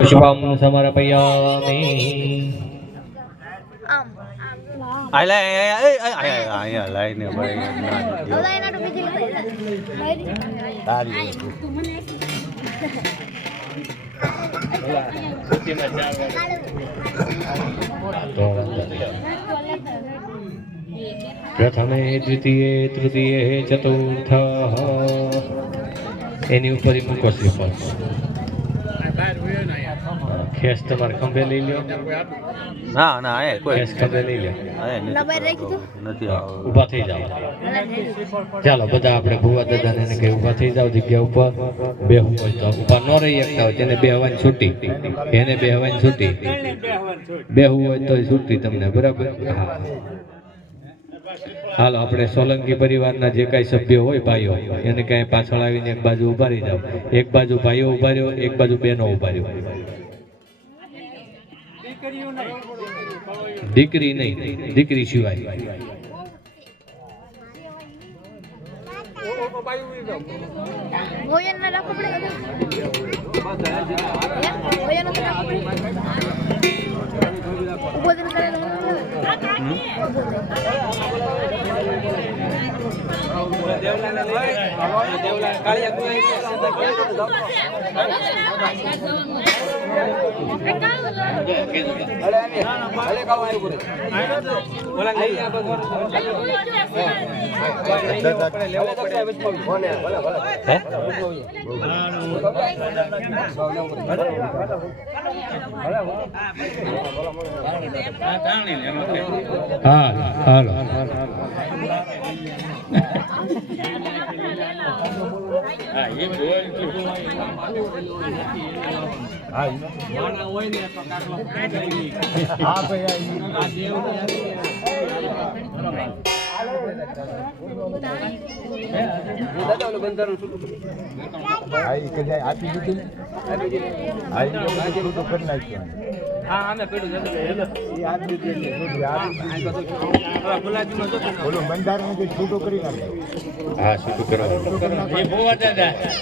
पुष्पं समर्पयामि। प्रथमे द्वितीये तृतीये चतुर्थः एनी ऊपर ही મૂકો શ્રીફળ ખેસ તમારે ખંભે લઈ લ્યો ના ના એ કોઈ ખેસ ખંભે લઈ લ્યો નથી ઊભા થઈ જાવ ચાલો બધા આપણે ભુવા દાદાને એને કે ઊભા થઈ જાવ જગ્યા ઉપર બેહવું હોય તો ઊભા ન રહી શકતા હોય તેને બેહવાની છૂટી એને બેહવાની છૂટી બેહવું હોય તો છૂટી તમને બરાબર હા હાલો આપણે સોલંકી પરિવારના જે કાંઈ સભ્યો હોય ભાઈઓ એને કાંઈ પાછળ આવીને એક બાજુ ઊભા રહી જાવ એક બાજુ ભાઈઓ ઊભા રહ્યો એક બાજુ બહેનો ઊભા રહ્યો દીકરી નહીં દીકરી સિવાય હાલો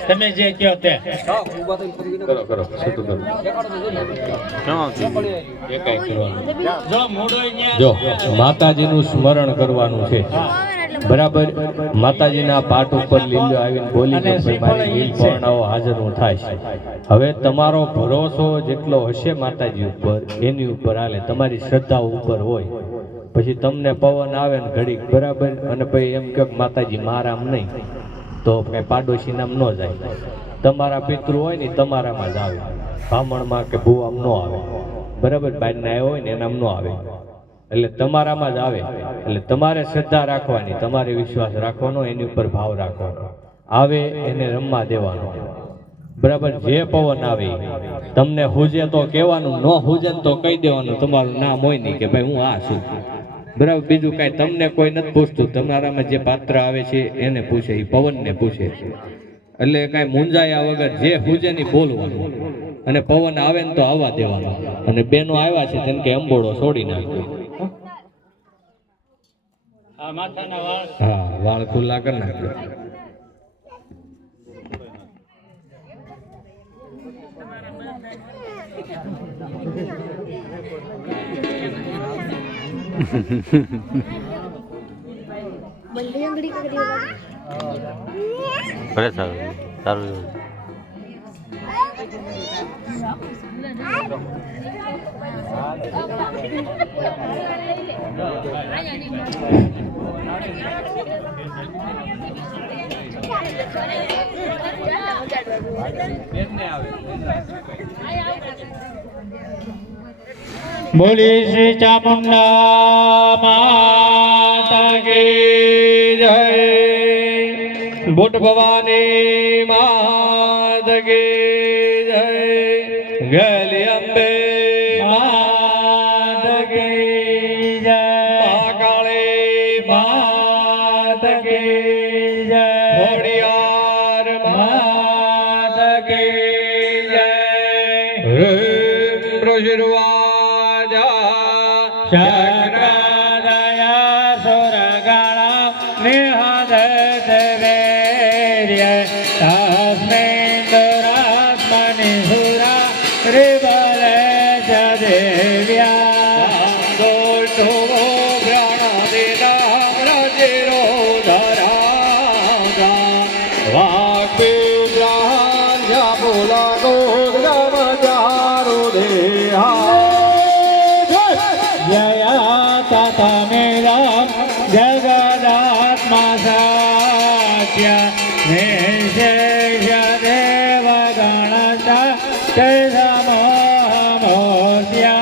તમે જે કહો તે કરો કરો જો માતાજીનું સ્મરણ કરવાનું છે બરાબર માતાજીના પાઠ ઉપર લીલો આવીને બોલી કે મારી લીલ પરણાવો હાજર હું થાય હવે તમારો ભરોસો જેટલો હશે માતાજી ઉપર એની ઉપર હાલે તમારી શ્રદ્ધા ઉપર હોય પછી તમને પવન આવે ને ઘડીક બરાબર અને પછી એમ કે માતાજી મારામ નહીં તો કઈ પાડોશી નામ ન જાય તમારા પિતૃ હોય ને તમારામાં જ આવે બ્રાહ્મણમાં કે ભૂવામ ન આવે બરાબર બહારના આવ્યો હોય ને એનામ ન આવે એટલે તમારામાં જ આવે એટલે તમારે શ્રદ્ધા રાખવાની તમારે વિશ્વાસ રાખવાનો એની ઉપર ભાવ રાખવાનો આવે એને રમવા દેવાનો બરાબર જે પવન આવે તમને હુજે તો કહેવાનું ન હુજે તો કહી દેવાનું તમારું નામ હોય નહીં કે ભાઈ હું આ છું બરાબર બીજું કાંઈ તમને કોઈ નથી પૂછતું તમારામાં જે પાત્ર આવે છે એને પૂછે એ પવનને પૂછે એટલે કાંઈ મૂંઝાયા વગર જે હુજે ની બોલવાનું અને પવન આવે ને તો આવવા દેવાનો અને બેનો આવ્યા છે તેમ કે અંબોળો છોડી નાખ્યો હા વાળ ખુલ્લા કરી નાખ્યો ભલે સારું સારું બોલી શ્રી ચામુંડા માતા કી જય બુટ ભવાની માતા કી જય ગલી અંબે માતા કી જય મહાકાળી માતા કી જય ખોડિયાર માતા કી જય ચક્રદય સુરગણ નિહદત વીર્ય તસ્મિन् દુરાત્મનિ સુરા રે विबले च देव्या दोषो प्राणदिनाम्रजिरोधरा वाक्विग्रहान्या पुलगोग्रमचारुदेहा जया ततमिदं जगदात्मसाख्य निशेषदेवगणस्य समोहमोऽस्या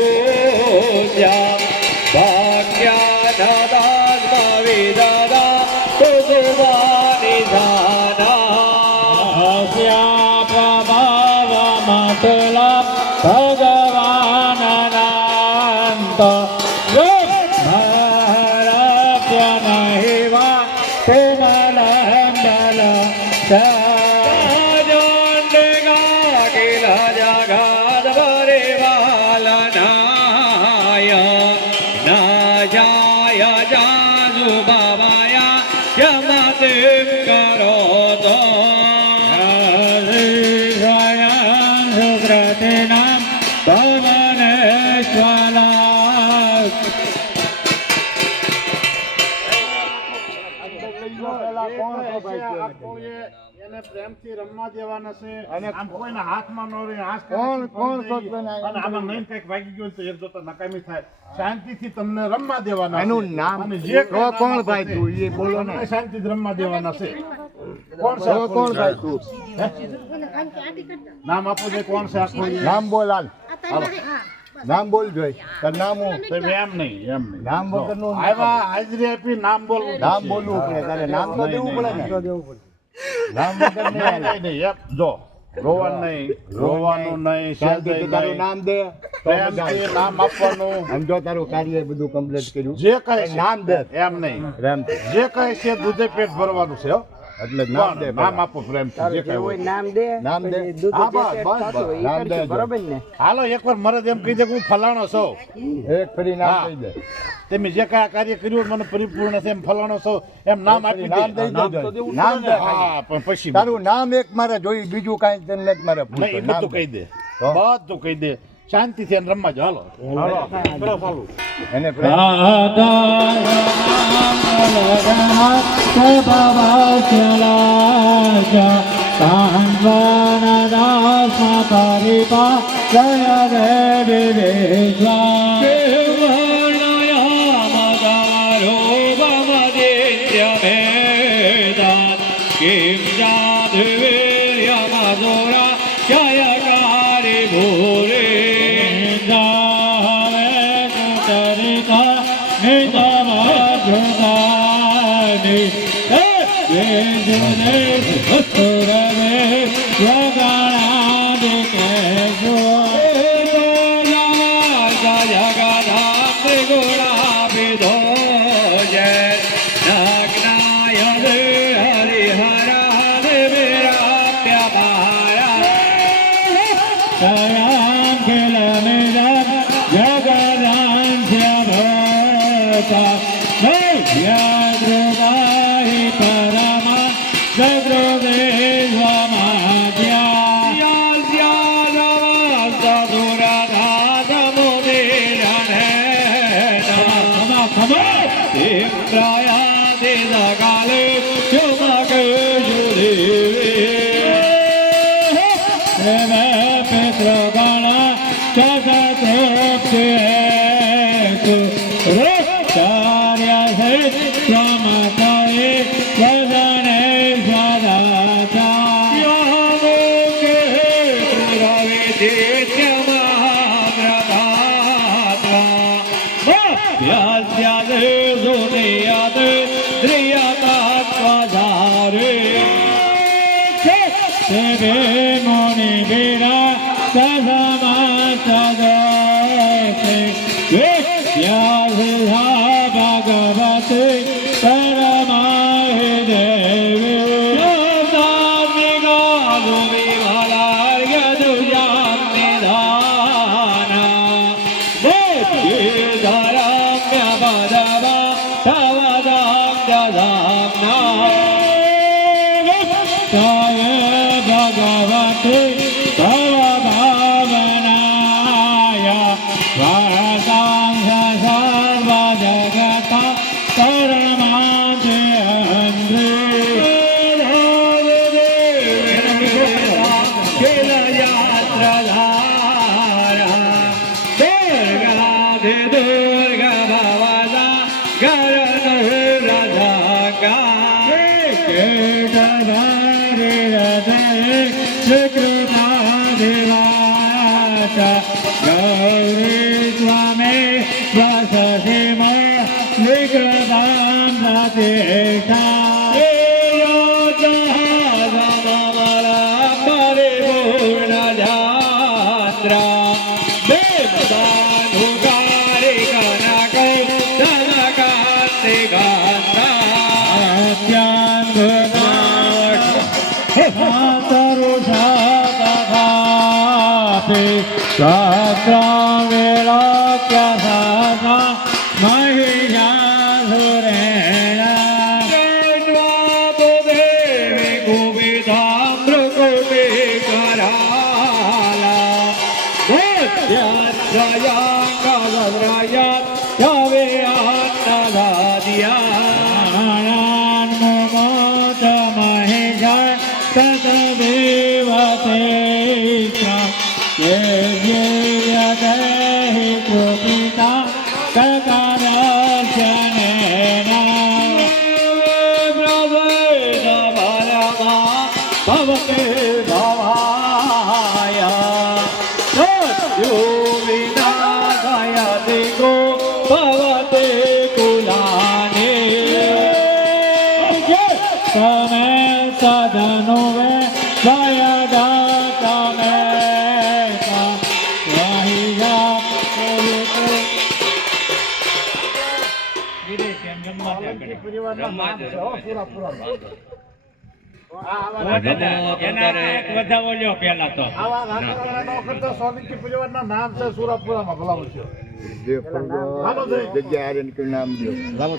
देवमार्जिभूत्या भाग्यानदात्मविददा कुसुमानिधाना प्रभावमतुला भगवाननान्त भारप्य नहि वा कोमलं बल किल जगाद परिपालनाय न जाय जासु बाबाय यमतिं करोतु सुकृतिनां पवनेश्वरा એને પ્રેમથી રમવા દેવાના છે અને આમ કોઈના હાથમાં ન રહે હાથ અને આમાં નહીં કંઈક વાગી ગયું તો એક જોતા નકામી થાય શાંતિથી તમને રમવા દેવાના એનું નામ અને જે કોણ ભાઈ તું એ બોલો ને શાંતિથી રમવા દેવાના છે કોણ છે કોણ ભાઈ તું નામ આપો જે કોણ છે આખો નામ બોલ હાલ નામ બોલ જોઈ તાર નામ હું તો એમ નહીં નામ વગરનું આવ્યા હાજરી આપી નામ બોલવું નામ બોલવું પડે તારે નામ તો દેવું પડે ને નામ વગર નહીં એમ જો રોવાનું નહીં શાંતિથી તારું નામ દે પ્રેમથી નામ આપવાનું સમજો તારું કાર્ય બધું કમ્પ્લીટ કર્યું જે કઈ નામ દે એમ નહીં જે કઈ છે દૂધે પેટ ભરવાનું છે એટલે નામ દે નામ આપો પ્રેમથી જે કઈ હોય નામ દે હા બસ નામ દે બરાબર ને હાલો એકવાર મરદ એમ કહી દે કે હું ફલાણો છું એક ફરી નામ કહી દે તમે જે કઈ કાર્ય કર્યું મને પરિપૂર્ણ છે એમ ફલાણો છો એમ નામ આપી દે નામ દે હા પણ પછી તારું નામ એક મારે જોઈ બીજું કાંઈ તને નથી મારે નહીં બધું કહી દે બધું કહી દે શાંતિથી એને રમવા જો હાલો એને किं जाधुवीर्यमधुरा जयकारि भूरे जावेतरिता नितमधुतानि वेदुने सुरवे जगणादिकेषु जगदात्रि गुणाभिधो जय नग्नाय यद्रुवाहि परमा सद्रुवे स्वमाद्या प्रयादिकाले पितृगण कार्य है स्वमतये वदने सदाचा मुनि वीरा भगवती परमाहि देवी ભવભાવનાય વાસાં સર્વ જગત કરમાંતે ગૌરી સ્વામે વસસિમ વિક્રતાં પ્રતિષ્ઠા પરિપૂર્ણ જાત્રા દેવદાનુકારી કનક ધનકાંતિ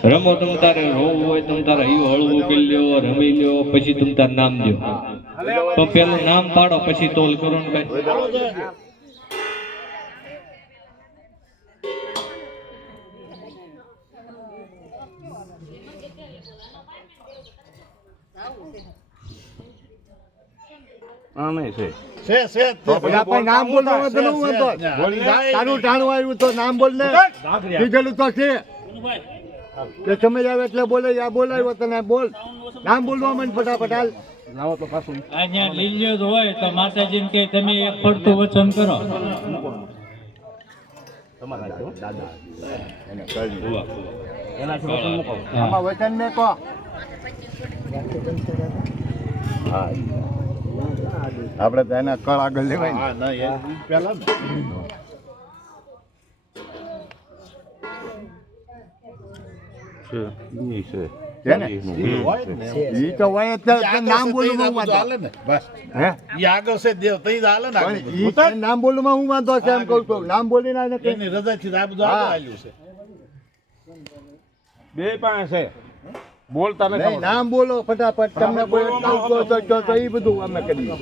રમો તમ તારે રોવું હોય તમ તારે હળવું કરી લ્યો રમી લ્યો પછી તમ તાર નામ દો તો પેલું નામ પાડો પછી તોલ કરો ને ભાઈ નામ બોલવા તારું ટાણું આવ્યું તો નામ બોલ ને કીધેલું તો છે કે સમજ આવે એટલે બોલે આ બોલાવ્યો તને બોલ નામ બોલવા મને ફટાફટ હાલ અહીંયા લીલ્યો જ હોય તો માતાજીને કે તમે એક પડતું વચન કરો. આમાં વચન ને કહો આપણે તો એના કળ આગળ લેવાય પેલા ઈ તો હોય નામ બોલવું હાલે ને બસ હે ઈ આગળ છે દેવ તઈ હાલે ને ઈ નામ બોલવામાં હું વાંધો છે એમ કહું છું નામ બોલીને આને એની રજા થી આ બધું આગળ આવ્યું છે બે પાસે બોલતા નથી નામ બોલો ફટાફટ તમને તો ઈ બધું અમે કરીએ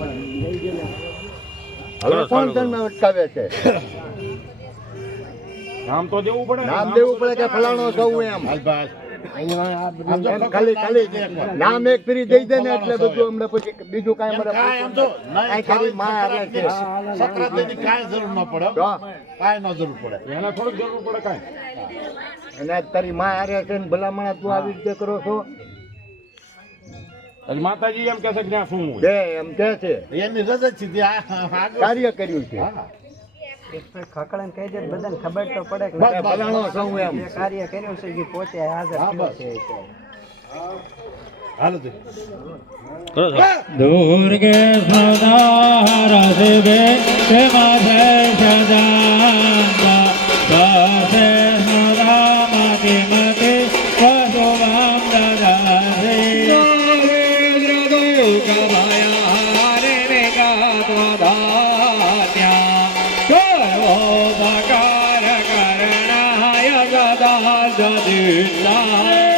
હવે કોણ તમને અટકાવે છે નામ તો દેવું પડે નામ દેવું પડે કે ફલાણો સૌ એમ ખાલી ખાલી નામ એક ફરી દઈ દે ને એટલે બધું અમને પછી બીજું કાંઈ મળે ખાલી માં આવે છે કાંઈ જરૂર ન પડે કાંઈ ન જરૂર પડે એને થોડીક જરૂર પડે કાંઈ અને તારી માં હારે છે ને ભલામણા તું આવી રીતે કરો છો માતાજી એમ કે છે કે શું એમ કે છે એની રજા છે કાર્ય કર્યું છે ખકડન કહી દે બધાને ખબર તો પડે કે ભલાણો સૌ એમ જે કાર્ય કર્યું છે એ પોતે હાજર થયો છે હાલો તો દુર્ગે સદાર દેવે તે માથે સદાંતા સાસે સદામતિ મતે વસુવામ દદાસે રુદ્ર દુઃખભયા રે મેઘા ત્વદાત્યા સર્વોપકાર કરણાય સદા જદિતા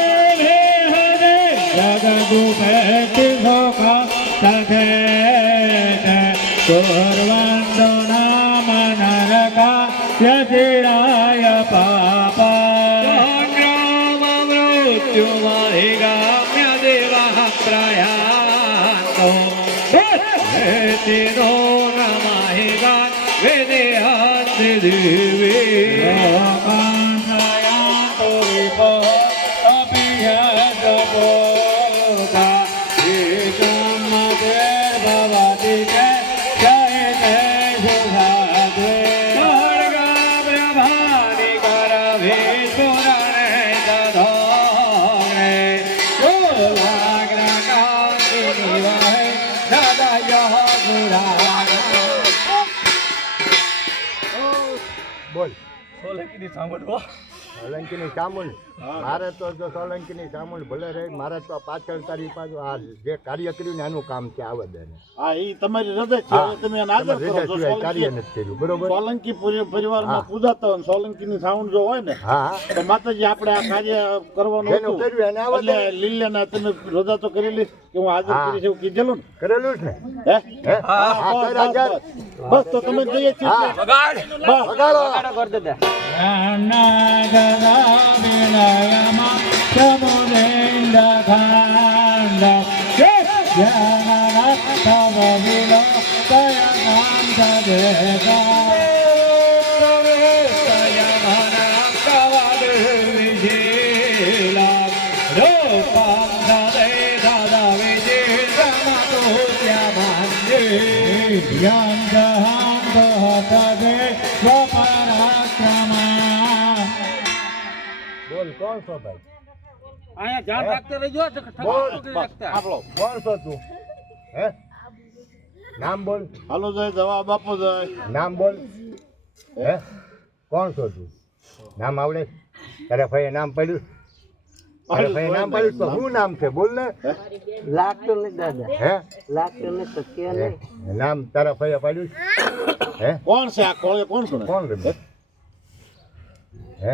જગદુપેતિ સુખ તથે कुर्वन्तु नाम नरकात्यतिराय पापा मृत्युमधिगाम्य देवः प्रयान्तो नो नमहिगान् विदेहान्ति दिवे लोकान्त्रयान्तो विपो अपि यदपोता भवति जयते सुधाते खड्गप्रभानि करभीषुरणे दधोरे शोभाग्रकान्तिनिवहे सदयः पुराणः બોલ સોલંકીની ચામુંડ મારે તો જો સોલંકીની ચામુંડ ભલે રહે મારે તો પાછળ તારી પાછું આ જે કાર્ય કર્યું ને આનું કામ છે આવે દે હા એ તમારી હૃદય છે હવે તમે એને આદર કરો છો કાર્ય નથી કર્યું બરોબર સોલંકી પરિવારમાં પૂજાતા હોય સોલંકીની સાઉન્ડ જો હોય ને હા તો માતાજી આપણે આ કાર્ય કરવાનું એનું હતું કર્યું એને આવે એટલે લીલાના તમે રજા તો કરેલી કે હું હાજર કરીશ એવું કીધેલું ને કરેલું જ ને હે હે હા, હા બસ, કર્યા બસ, બસ તો તમે જઈએ છીએ હા બસ. વગાડો Vilayama Samudendakanda Janana Tavavilo Dayananda Deka Sayamana Kavadu Vijila Rupam Dade Dada Vijila Matutya Mandi Yandahan Dohatade Vaparakrama બોલ કોણ છો ભાઈ અહીંયા ધ્યાન રાખતે રહેજો બોલ આપણો કોણ છો તું હે નામ બોલ હાલો જાય જવાબ આપો જાય નામ બોલ હે કોણ છો તું નામ આવડે તારે ભાઈ નામ પડ્યું તારે ભાઈ નામ પડ્યું તો શું નામ છે બોલ ને લાગતું નથી દાદા હે લાગતું નથી તો કે નહીં નામ તારા ભાઈ પડ્યું હે કોણ છે આ કોણ છે કોણ રમે હે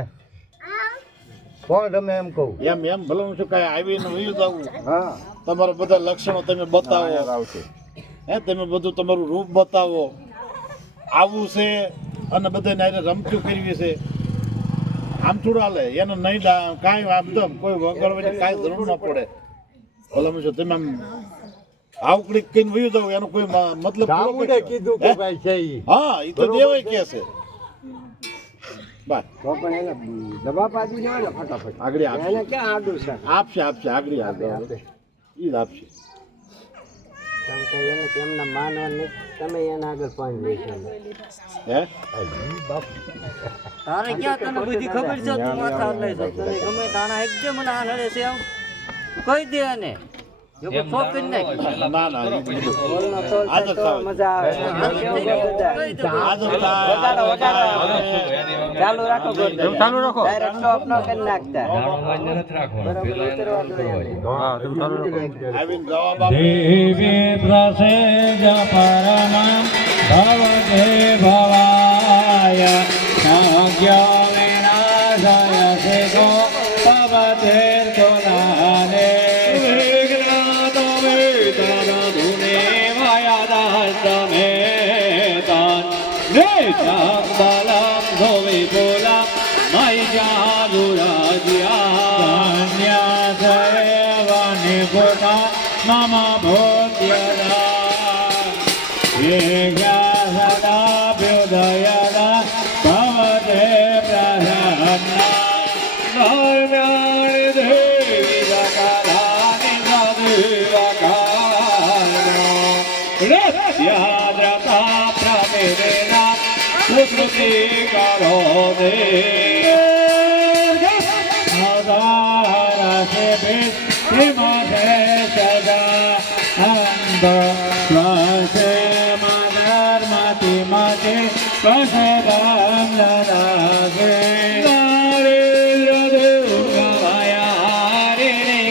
કોણ રમે એમ કહું એમ ભલે હું શું કાંઈ આવીને વયું જવું હા તમારા બધા લક્ષણો તમે બતાવો આવશે હે તમે બધું તમારું રૂપ બતાવો આવું છે અને બધાને આને રમતું કરવી છે આમ થોડું હાલે એને નહીં કાંઈ આમ તો કોઈ વગાડવાની કાંઈ જરૂર ન પડે ભલે હું શું તમે આમ આવકડી કહીને વયું જવું એનો કોઈ મતલબ થોડો ચામુંડે કોઈ- કીધું કે હે? ભાઈ છે ઈ હા એ તો દેવાય કે છે બસ તો પણ એને જવાબ આપી દેવાય ને ફટાફટ આગળ આપશે એને ક્યાં આડું છે આપશે આગળ ઈ જ આપશે કેમ કે એને તેમના માનવા નહીં તમે એના આગળ પાંચ લેશો હે તારે ક્યાં તને બધી ખબર છે તું માથા લઈ જાય તને ગમે તાણા એકદમ ના લડે છે આમ કહી દે ને જો કોઈ ફોકટ નાખ ના ના ઈ બધું. બોલનો તોલ થાય આદર તો થાય. મજા આવે કહી દે આદર થાય. વગાડો, વગાડો. ચાલુ રાખો ગોળ. ચાલુ રાખો. ડાયરેક્ટ સ્ટોપ ન કરી નાખતા નાનો માન્ય નથી રાખવાનો બરાબર પેલા એને ઉતરવા દો ઉતરવા એને. દો. હા તમે ચાલુ રાખો આવીને જવાબ આપો. દેવી પ્રસેજ પરમા ભવતે ભવાય નાગ્ય વિનાશાય સેકો ભવતે કોલાને વિઘ્નાતો વેદનધુને મયાદાસ્તમેતાન નિત્યં બલં ધોવિપુલં મય્યાદુરાજ્યા ન્યાસેવ નિપુતા મમ ભૂત્યદા येज्ञा सदाभ्युदयदा भवते प्रसन्ना धर्म्याणि देवि सकलानि सदैव कारणो प्रमिदेना सुकृति करोति श्रीमते सदा अंब स्वासे मधर्मति मते स्वसदं ददागे दारिद्र दुर्गभयारिणि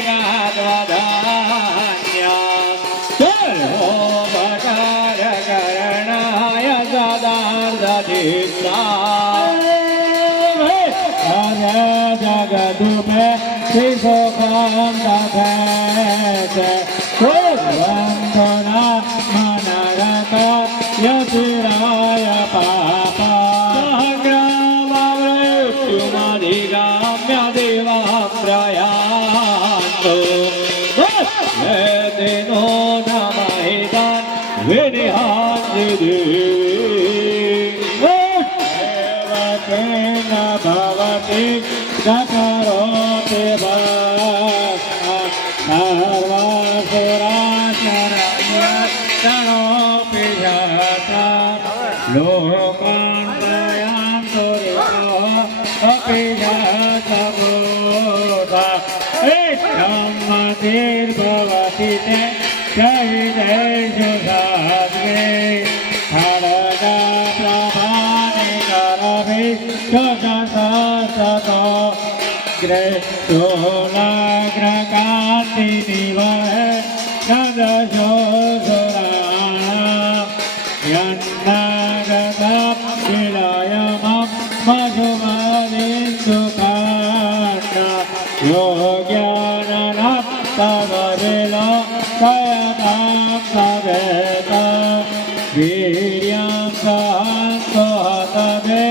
गात्वधान्या सर्वोपकारकरणाय सदार्धचित्ता जगदुपे सुखं दभेत कुर्वन्तु न मनरत તણો પિજાતા લોકાંતયાંતો અપિજાતા બોધા એ બ્રહ્મતિર ભવતિ તે જય જય સુધાગ્રે હરદા પ્રભાને કરભિ સુસસતો ગ્રે સોલાગ્રકાતિ નિવહે નદશો સુરાણા યન્નાગતમ વિલયમમ મધુમદિન્દુકાંડા યોગ્યાનનમ તવવિલો કયતામ તવેતા વીર્યં સહંતો હતવે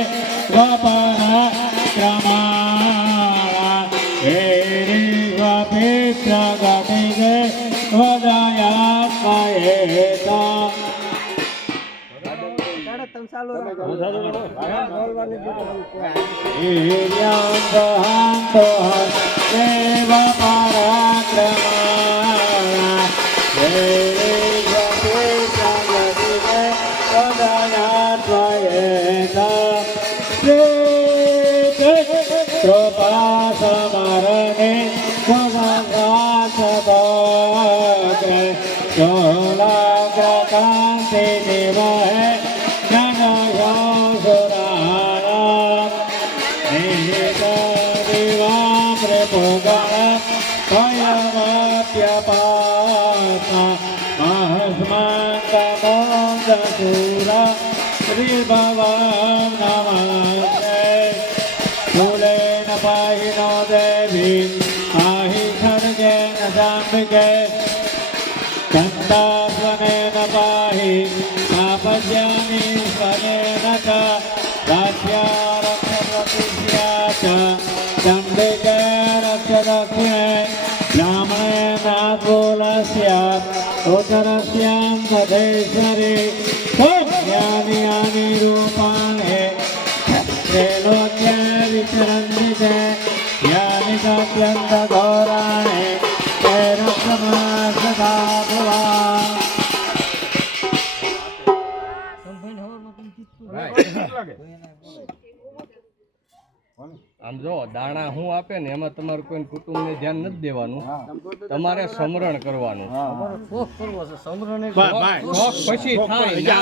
વપરાક્રમાણા એરિવપિત્રગતિગે વદયાત્મયેતા તમે ચાલુ રાખો વીર્યં સહંતો હતવે વપરાક્રમાણા એરિવપિત્રગતિગે વદયાત્મયેતા કૃપા સમરને સુમંગાસદોગ્રે ચોલાગ્રકાંતિ નિવહે જનયો સુરાણા નિહિત દિવામ્રે પુગણ ભયમપ્યપાતા મહસ્માંતમોદસૂરા શ્રીભવં નમસ્તે ફૂલેન પાહિનો દેવી પાહિ ખડગેન સાંભિકે ચંદાસ્વનેન પાહિ પાપજ્ઞાની સ્વનેન ચ દાસ્યા રક્ષપ્રતિષ્યા ચ ચંડિકે રક્ષદક્ષિણે બ્રાહ્મણે નાગોલસ્યા ઉત્તરસ્યાં મધેશ્વરી જ્ઞાની રૂપાણે त्रैलोक्य विचरन्ति यानि काप्यन्त गौराणे तैरक्षमासदा भुवा આમ જો દાણા હું આપે ને એમાં તમારું કોઈ કુટુંબને ધ્યાન નથી દેવાનું, તમારે સમરણ કરવાનું. શોખ પછી થાય,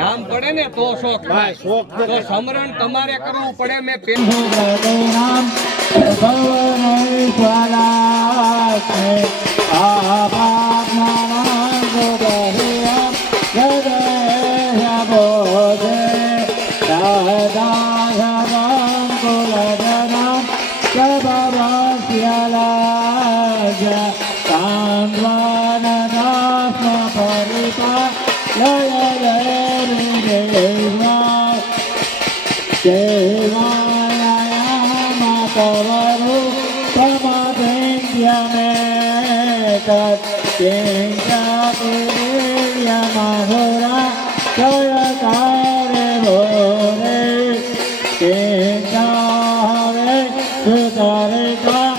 નામ પડે ને તો શોખ થાય. તો સમરણ તમારે કરવું પડે. મેં Jagannatha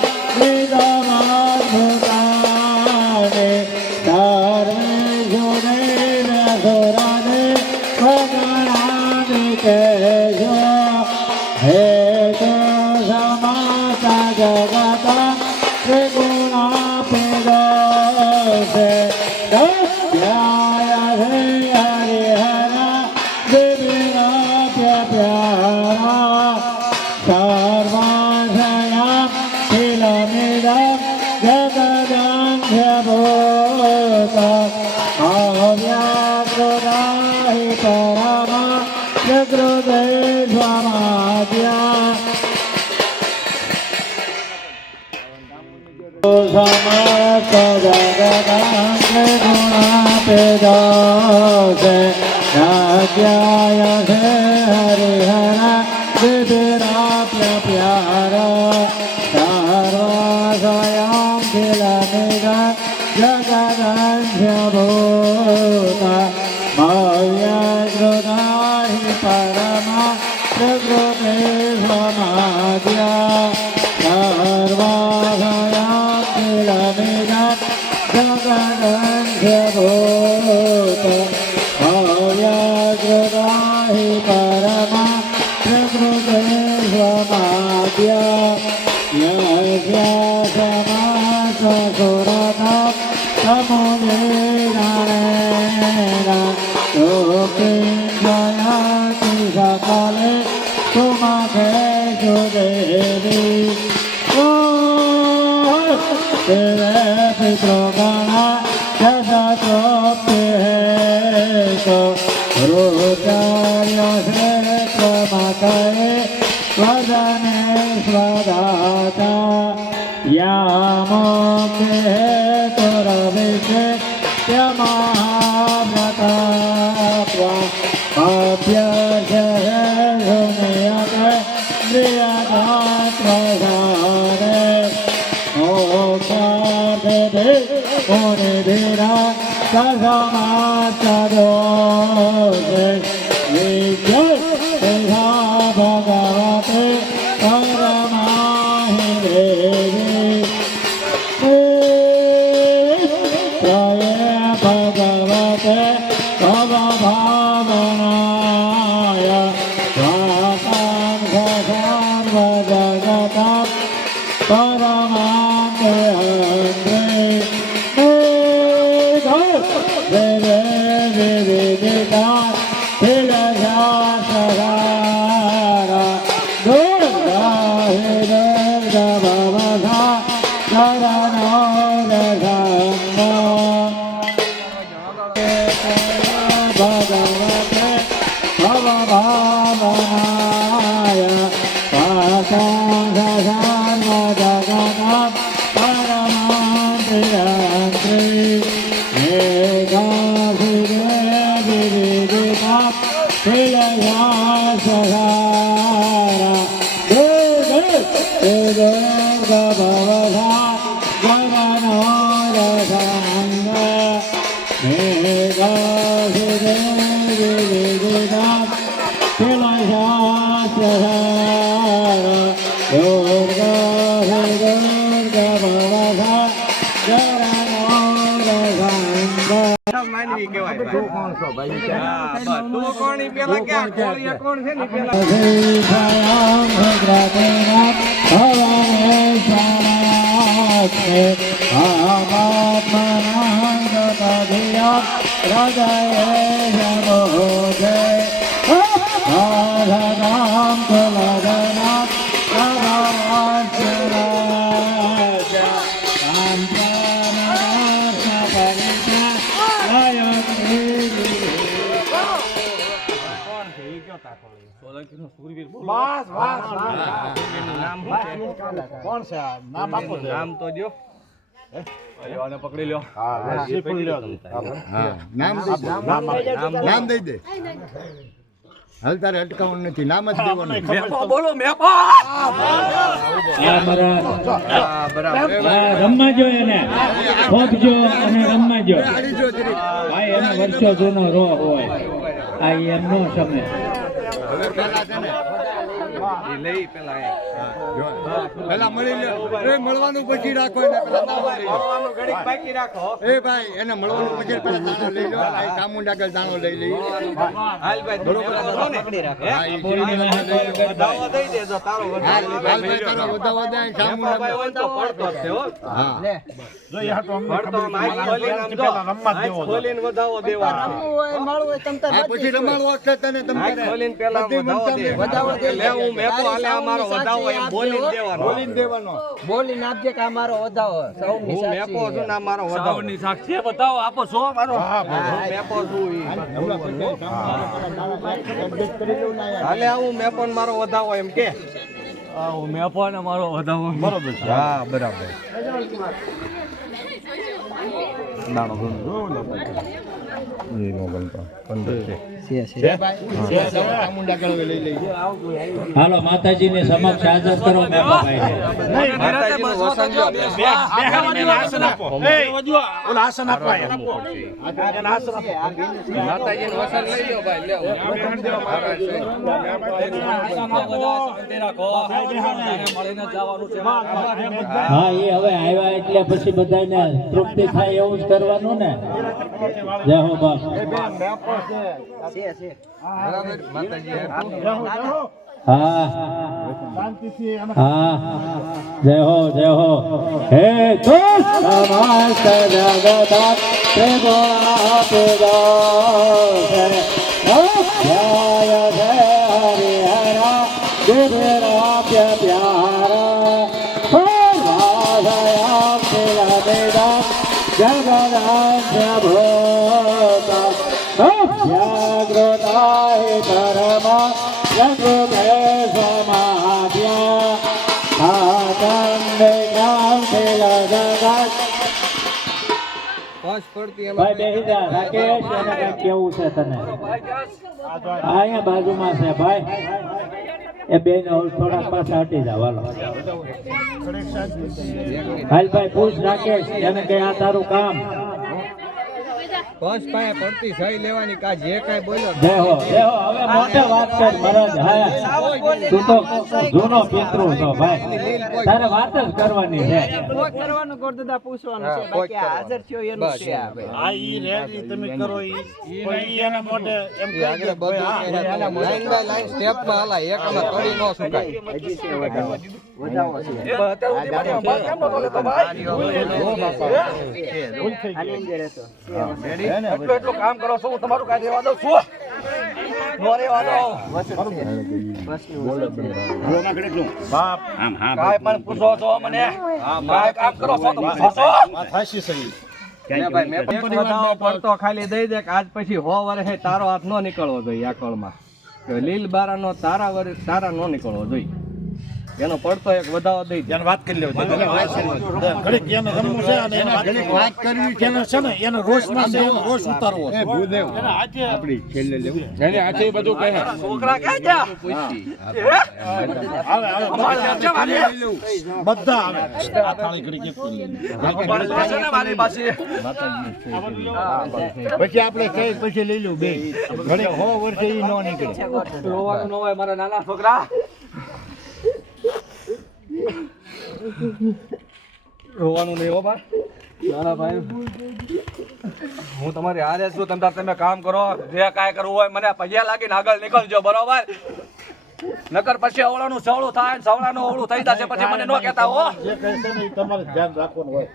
કોણ છે આ? નામ આપો છે. નામ તો જો હા, શ્રીફળ લ્યો. નામ દઈ દે હાલ તારે અટકાવવાનું નથી નામ જ દેવાનું રમવા જો એને ભોગજો અને રમવા જો ભાઈ એને વર્ષો જૂનો રો હોય આ એમનો સમય પેલા મળી લે એ મળવાનું પછી રાખો એને પેલા દાણો લઈ લો એ ભાઈ એને મળવાનું પછી પેલા દાણો લઈ લો આ ચામુંડા આગળ દાણો લઈ લઈ હાલ ભાઈ તારો વધાવો દે ચામુંડા હા જો યાર તો અમને ખબર નથી. પેલા રમવા જ દેવો છે. આ પછી રમાડવો છે તને તમને બોલીને દેવાનો બોલીને આપજે કે આ મારો વધાવો સૌની સાક્ષી હાલે આવું મેં પણ મારો વધાવો એમ કે બરોબર છે. હા બરાબર ચામુંડા આગળ લઈ લઈ હાલો માતાજીની સમક્ષ હાજર કરો મેપાભાઈને માતાજીનું વસન જો બેહાડીને આસન આપો. એય, ઓલા આસન આપો અહીંયા. એને આસન આપો. માતાજીનું વસન લઈ લો ભાઈ લેવો હા એ હવે આવ્યા એટલે પછી બધાને તૃપ્તિ થાય એવું જ કરવાનું ને જય હો બાપ છે બરાબર માતાજી હા શાંતિથી અને હા જય હો હે તો સમસ્ત જગત પ્રેમો આપેલો છે જય જય હરિ હરા દિવ્ય પ્યારા રાધયા તેરા વેદા જગદાંત્ય ભોતા જાગૃતાય ધર્મા જગૃતે સમાભ્યા આનંદે ગાંધેલા જગત ભાઈ બેહી જા રાકેશ એને કઈ કેવું છે તને અહીંયા બાજુમાં છે ભાઈ એ બે ને થોડાક પાછા હટી જાવ હાલો હાલ ભાઈ પૂછ રાકેશ એને કઈ આ તારું કામ બસ પાસે પડતી સહી લેવાની કા જે કાઈ બોલ્યો દેહો હવે મોટે વાત કર મરજ હા તું તો જૂનો પિતૃ છો ભાઈ તારે વાત જ કરવાની છે કરવાનું ગોરદાદા પૂછવાનું છે બાકી હાજર થયો એનું છે આ ઈ રેડી તમે કરો ઈ એના મોઢે એમ કહી દે ભાઈ, હા, લાઈન બાય લાઈન સ્ટેપ માં હાલા એકમાં કડી નો સુકાય વધાવો છે આની અંદર હતો એટલું કામ કરો છો હું તમારું કાઈ દેવા દઉં છું નો રેવા દો બાપ કાઈ પણ પૂછો છો મને કાઈ કામ કરો છો તો પૂછો છો આ થાશી સહી પડતો ખાલી દઈ દે કે આજ પછી 100 વર્ષે તારો હાથ નો નીકળવો જોઈએ આ કળમાં લીલ બારાનો તારા વર્ષ તારા નો નીકળવો જોઈએ એનો પડતો એક વધાવો દઈ દે એને વાત કરી લેવા ઘડીક એને રમવું છે અને એને વાત કરવી કે છે ને એને રોષમાં છે એનો રોષ ઉતારવો છે ભૂદેવ આપણી છેલ્લે લેવું એને આજે બધું કહે છોકરા ક્યાં ગયા આવે બધા આવે આ થાળી ઘડી કે મારી પાસે પછી આપણે કઈ પછી લઈ લઉં બે ઘરે 100 વર્ષે ઈ નો નીકળે રોવાનું ન હોય મારા નાના છોકરા રોવાનું નહીં હો બા નાના ભાઈ હું તમારી હારે છું તમે કામ કરો જે કાંઈ કરવું હોય મને પૈયા લાગીને આગળ નીકળજો બરોબર નકર પછી અવળાનું સવળું થાય સવળાનું અવળું થઈ જશે પછી મને ન કહેતા હો જે કહે છે ને ઈ તમારે ધ્યાન રાખવાનું હોય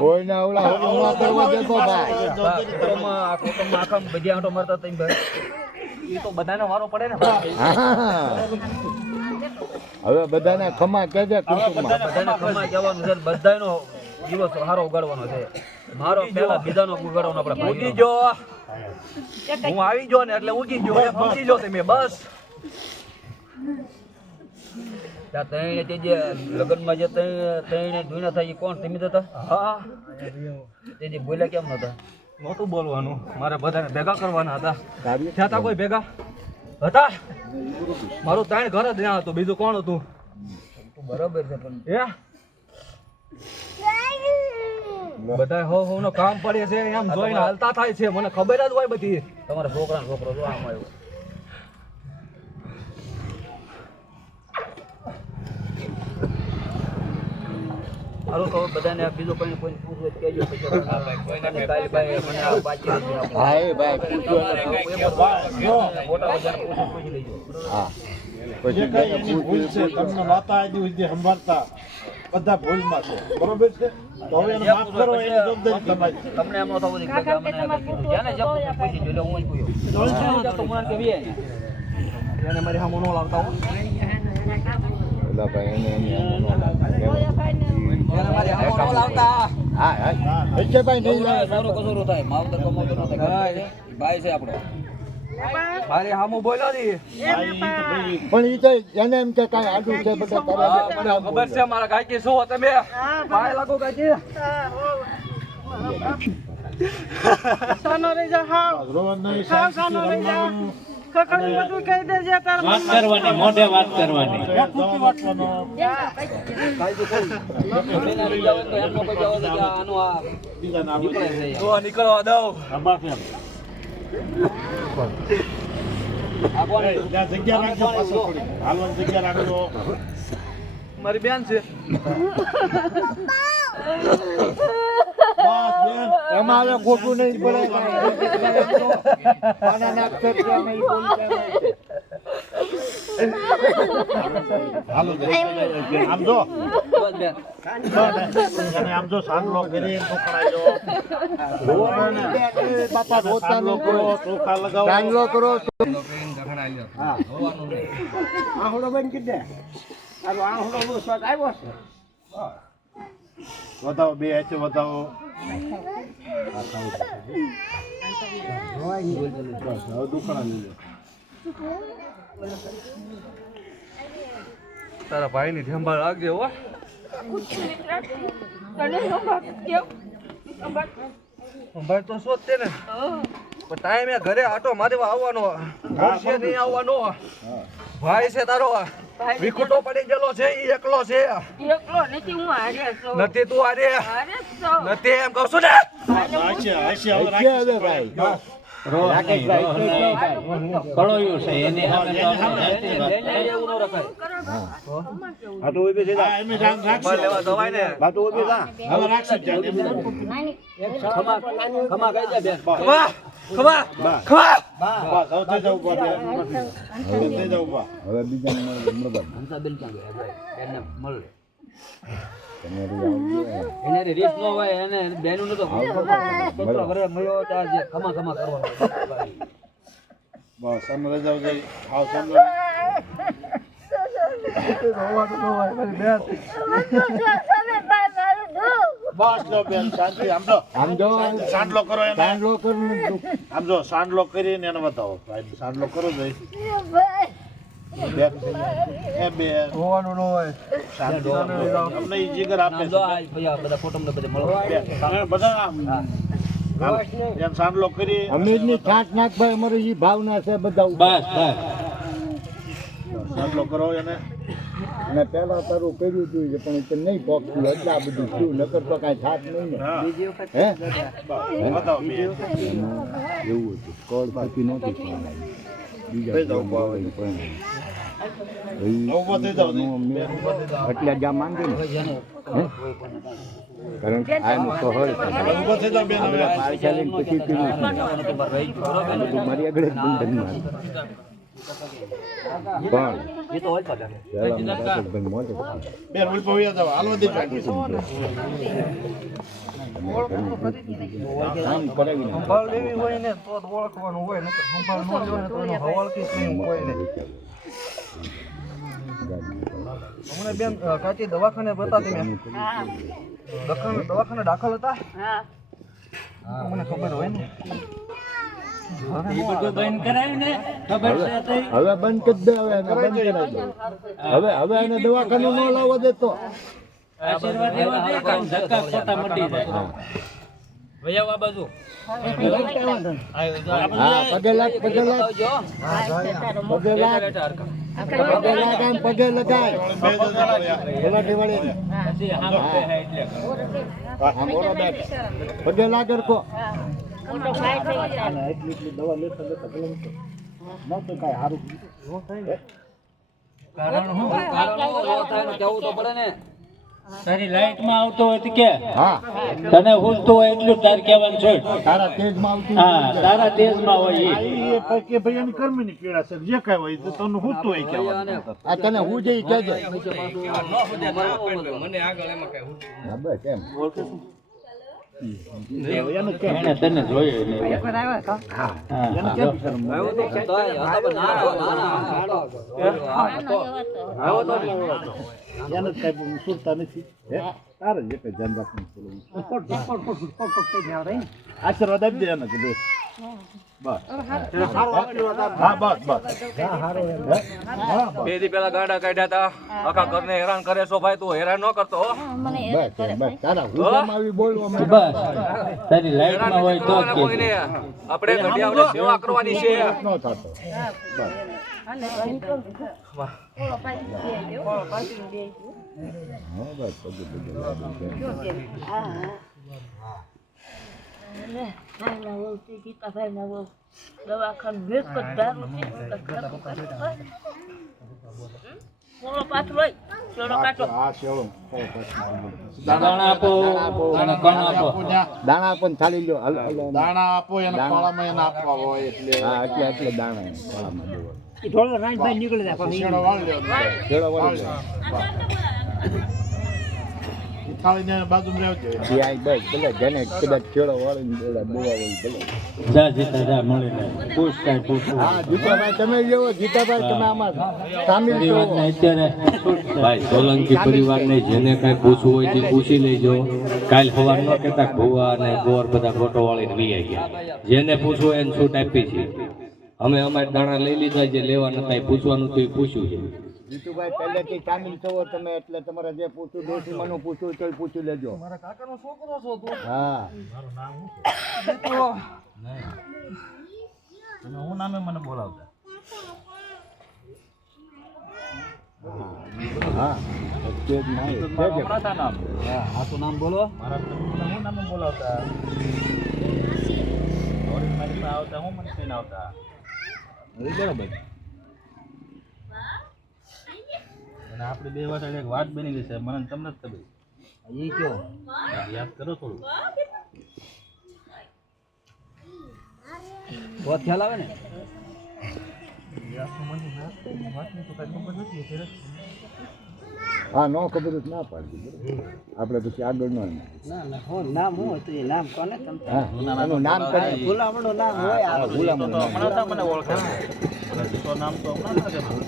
કોઈના ઓલા હોલું ન કરવા દેતો ભાઈ આખા બધી આંટો મારતા તઈ ભાઈ એ તો બધાને વારો પડે ને હવે બધાને ખમા કહેજે કુટુંબમાં બધાને ખમા કહેવાનું છે બધાનો દિવસ સારો ઉગાડવાનો છે મારો પહેલા બીજાનો ઉગાડવાનો આપણે ઉગી જો હું આવી ગયો ને એટલે ઉગી ગયો એમ સમજી જો તમે બસ ત્યાં તઈને તે જે લગ્નમાં જે તઈને ધૂણા થાય એ કોણ તમે હતા હા તે જે બોલ્યા કેમ નતા નહોતું બોલવાનું મારે બધાને ભેગા કરવાના હતા ત્યાં હતા કોઈ ભેગા હતા મારું ત્રણ ઘર જ ત્યાં હતું બીજું કોણ હતું બરાબર છે પણ બધા હો નો કામ પડે છે એમ જોઈને હાલતા થાય છે મને ખબર જ હોય બધી તમારા છોકરાનો છોકરો જો આમ આવ્યો હાલો તો બધાને બીજું કોઈ પૂછવું કહેજો પછી કાલે ભાઈ મને આ બાકી હા એ ભાઈ પૂછો મોટા બજાર પૂછી લેજો હા જે કઈ એની ભૂલ છે તમને માતા આદિ સુધી સંભાળતા બધા ભૂલમાં છે બરોબર છે તો હવે એને માફ કરો એની જવાબદારી તમારી તમને એમ નતો બોલી કે મને કીધું જાને જપ પૂછી જોલે હું જ પૂછ્યો તો મને કે વી એને મારી સામે નો લાવતા હો ઓલા ભાઈ એને એને મારી સામે નો લાવતા હા હા એટલે ભાઈ નહીં લાવે સારો કસોરો થાય માવતર કમાવતર ન થાય ભાઈ છે આપણો મારી સામું બોલ્યો ની પણ ઈ તો એને એમ કે કાંઈ આડું છે બધા તારા મને ખબર છે મારા ગાયકી શું તમે ભાઈ લાગો ગાયકી સાનો રહી જા હાવ રોવાનું નહીં, હાવ સાનો રહી જા કકડી બધું કહી દેજે તાર વાત કરવાની મોઢે વાત કરવાની ક્યાં ખૂટી વાટવાનો? બીજાને આપણે તો નીકળવા દઉં આંબા કેમ? ત્યાં જગ્યા રાખજો પાછળ થોડી. હાલવાની જગ્યા રાખજો. મારી બેન છે બસ બેન. એમાં હવે ખોટું નહીં પડે આના નાક છે ત્યાં નહીં બોલી જાય. હાલો આમ જો આમ જો સાંડલો કરી બાપા સાંડલો કરો ચોખા લગાવો સાંડલો કરો આહુડો બંધ કરી દે આહુડો બહુ સ્વાદ આવ્યો છે વધાવો બે હાથે વધાવો તારા ભાઈની સંભાળ રાખજે હો સંભાળ તો શું જ તે ને પણ ટાઈમે ઘરે આટો મારવા આવવાનો ઘરશે નહીં આવવાનો ભાઈ છે તારો વિખૂટો પડી ગયેલો છે ઈ એકલો છે એકલો નથી હું હારે છું નથી તું આરે હારે છું નથી એમ કહું છું ને કળોયું છે એની સામે તો આપણે ઉભા લેવા દવાય ને ખમા હવે બીજા એને રીસ નો હોય એને બેનું નતો પત્ર ઘરે મળ્યો આજે ખમા કરવાનો બસ સમરે જાવ જઈ આવ સમરે બસ જો બેન શાંતિ આમ જો સાંડલો કરો એને સાંડલો આમ જો સાંડલો કરીને એને બતાવો સાંડલો કરો જઈ બે હોવાનું ન હોય અમને ઈ જીગર આપે જો આ ભૈયા બધા ફોટો ને બધે મળો બધા એમ સાંડલો કરી અમીરની છાંટ નાખ ભાઈ અમારી ઈ ભાવના છે બધા બસ બસ સાંડલો કરો એને અને પહેલા તારું કર્યું હતું કે પણ તે નહીં પોકતું એટલે આ બધું થયું નકર તો કાંઈ થાત નહીં ને હે બતાવો બે એવું હતું કોળ થતી નહોતી બીજા ઉભો થઈ જાવ એટલે જ્યાં માંગે ને કારણ કે આનું તો હોય ઉભો થઈ જાવ બેન હવે ચાલીને પછી કર્યું મારી આગળ જ બંધન પણ એ તો હોય છે ભાઈ મોટો બેન ઉભો હોયા જાવ હાલવા દે સંભાળ લેવી હોય ને તો જ ઓળખવાનું હોય ને સંભાળ ન લેવાય ને તો એનો હવાલ કીસ નહીં હોય ને હમણાં બેન કાચી દવાખાને બતાવી મેં દવાખાને દાખલ હતા મને ખબર હોય ને બધું બંધ કરાયું ને ખબર છે તો હવે બંધ કરી દે હવે એને બંધ કરાવી દો હવે એને દવાખાનું ન લાવવા દેતો આશીર્વાદ એવા દે કે આમ ધક્કા ખોટા મટી જાય ભૈયા આ બાજુ હા પગે લાગ પગે લાગ પગે લાગ આમ પગે લગાય ઓલાટી વાળી પછી આમ બેહાય એટલે આમ ઓલા બેઠ પગે લાગ રખો કારણ હું કેવું તો પડે ને તારી લાઈટ માં આવતો હોય તો કે હા તને હુલતું હોય એટલું તાર કહેવાનું છે તારા તેજમાં આવતી હા તારા તેજમાં હોય ઈ. કે ભાઈ એની કર્મની પીડા છે જે કાંઈ હોય તો તમને હુતું હોય કહેવાનું આ તને હું જઈ કહેજે મને આગળ એમાં કઈ હા બસ એમ એને તને જોયું નહીં હા જો. એને કઈ સુરતા નથી તારે જે કઈ ધ્યાન રાખવાનું આશીર્વાદ આપી દે એને કીધું બસ હા બસ બસ બે દી પેલા ગાડા કાઢ્યા હતા આખા ઘરને હેરાન કરે છો ભાઈ તું હેરાન ન કરતો હો. બસ બસ તારા હુકમ આવી બોલવા બસ તારી લાઈટ માં હોય તો જ કોઈને કહેજે. આપણે ઘડિયાળની સેવા કરવાની છે ન થતો બસ હા બસ પગે પગે લાગી આ શેળો દાણા આપો અને કણ આપો દાણા પણ થાળી લ્યો હાલ હાલ દાણા આપો એને ખોળામાં એને આપવા હોય એટલે હા એટલે દાણા ખોળામાં દેવા થોડો રાજભાઈ નીકળી જાય પણ છેડો વાળી લેવાનો. છેડો વાળી લે. ઈ થાળીને બાજુમાં રહેજો. ત્યાં બસ ભલે જેને કદાચ છેડો વાળીને બોલા બોલાવે ભલે. જા જીતા જા મળીને પૂછ કાંઈ પૂછવું હા જીતાભાઈ તમે જેવો જીતાભાઈ તમે આમાં સામેલ છો. પરિવારને અત્યારે છૂટ છે. ભાઈ સોલંકી પરિવારને જેને કઈ પૂછવું હોય તે પૂછી લેજો. કાલ સવાર ન કહેતા ભુવા અને ગોર બધા ફોટો વાળીને વી ગયા. જેને પૂછવું હોય એને છૂટ આપી છે. અમે અમારે દાણા લઈ લીધા, જે લેવા નતા એ પૂછવાનું તો એ પૂછ્યું છે. જીતુભાઈ પહેલેથી સામેલ છો તમે એટલે તમારે જે પૂછવું ડોશીમાનું પૂછવું હોય તો ય પૂછી લેજો. મારા કાકાનો છોકરો છો તું હા હું નામે મને બોલાવતા. હા એટલે જ ના એટલે જ. આ તો નામ બોલો. મારા હું નામે બોલાવતા. ઓરિજિનલ માં આવતા હું મને કહીને આવતા. બરાબર. અને આપણે બે વાટે એક વાત બની ગઈ છે, મને ને તમને જ ખબર. ઈ કયો યાદ કરો થોડું. બહુ ખ્યાલ આવે ને. હા નો ખબર જ ના પાડતી બરોબર. આપણે પછી આગળ નો ના હું નામ હું હતું એ નામ કોને તમે હા એનું નામ કરે ગુલામનું નામ હોય આ ગુલામનું નામ. હમણાં મને ઓળખે છે. તો નામ તો હમણાં ના ખબર.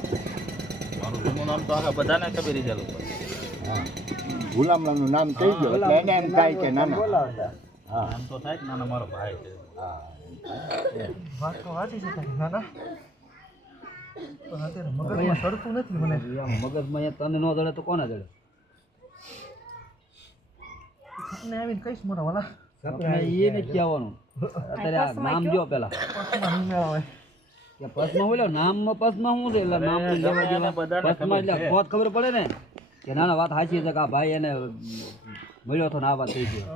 મારું જૂનું નામ તો આખા બધાને ખબર છે લોકો. હા ગુલામનું નામ કહી દો એટલે એને એમ થાય કે ના ના. બોલાવતા. હા નામ તો થાય જ નાના મારો ભાઈ છે. વાત તો વાંચી છે તારી નાના પણ અત્યારે મગજમાં સડતું નથી મને મગજમાં અહીંયા તને નો જડે તો કોને જડે? ને આવીને કહીશ મારા વાલા આપણે એ નથી કહેવાનું. અત્યારે આ નામ જો પેલા પછીમાં નહીં મેળવાય કે પસમાં બોલ્યો નામમાં પસમાં શું છે એટલે નામ લેવા દેવા પસમાં એટલે ખોટ ખબર પડે ને કે ના ના વાત સાચી છે કે આ ભાઈ એને મળ્યો હતો ને આ વાત થઈ ગઈ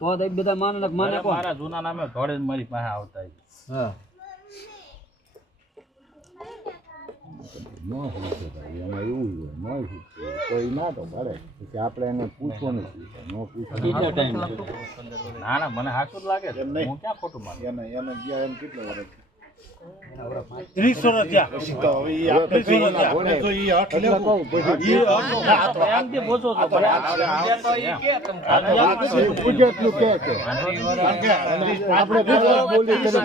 તો જ બધા માને ને માને કોણ? મારા જૂના નામે ધોળે જ મારી પાસે આવતા. હા નો હોય છે ભાઈ એમાં એવું હોય ન કોઈ ના તો ભલે પછી આપણે એને પૂછવાનું નો પૂછવાનું. કેટલો ટાઈમ છે? ના ના મને હાચું જ લાગે છે. હું ક્યાં ખોટું માનું. એને એને ગયા એમ કેટલા વર્ષ 30 વર્ષ થયા. તો હવે ઈ આપણે જોઈએ છે. આપણે તો ઈ હઠ એટલે લેવું. કહું પછી ઈ હઠ આ તો એમથી પૂછો છો. પણ આ તો ઈ કે તમ પૂછે એટલું કે છે આપણે પેલા બોલી કરી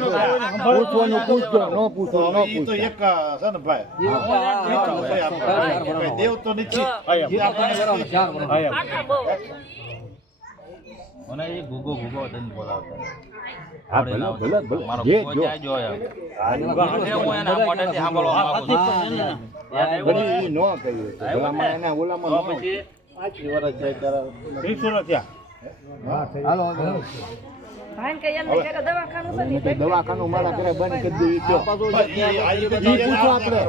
પૂછવાનું પૂછજો ન પૂછો ન ઈ તો પૂછો. એક છે ને ભાઈ. કઈ દેવ તો નથી. ઈ આપણને ચાર વર્ષ. મને એ ગુગો ગુગો દન બોલાવતા. હા ભલે ભલે ભલે મારો જે ગુગો જો જાય જો એમ. હું એના મોઢેથી સાંભળવા માંગુ છું. ભલે ઈ નો કહ્યું ભલામાં એને ઓલામાં નો પછી 30 વર્ષ થયા. હાલો હવે. ભાઈને કઈ એમને કે દવાખાનું છે ને એને કઈ દવાખાનું મારા ઘરે બંધ કરી દે ઈ કયો. ઈ ઈ બધી પૂછો આપણે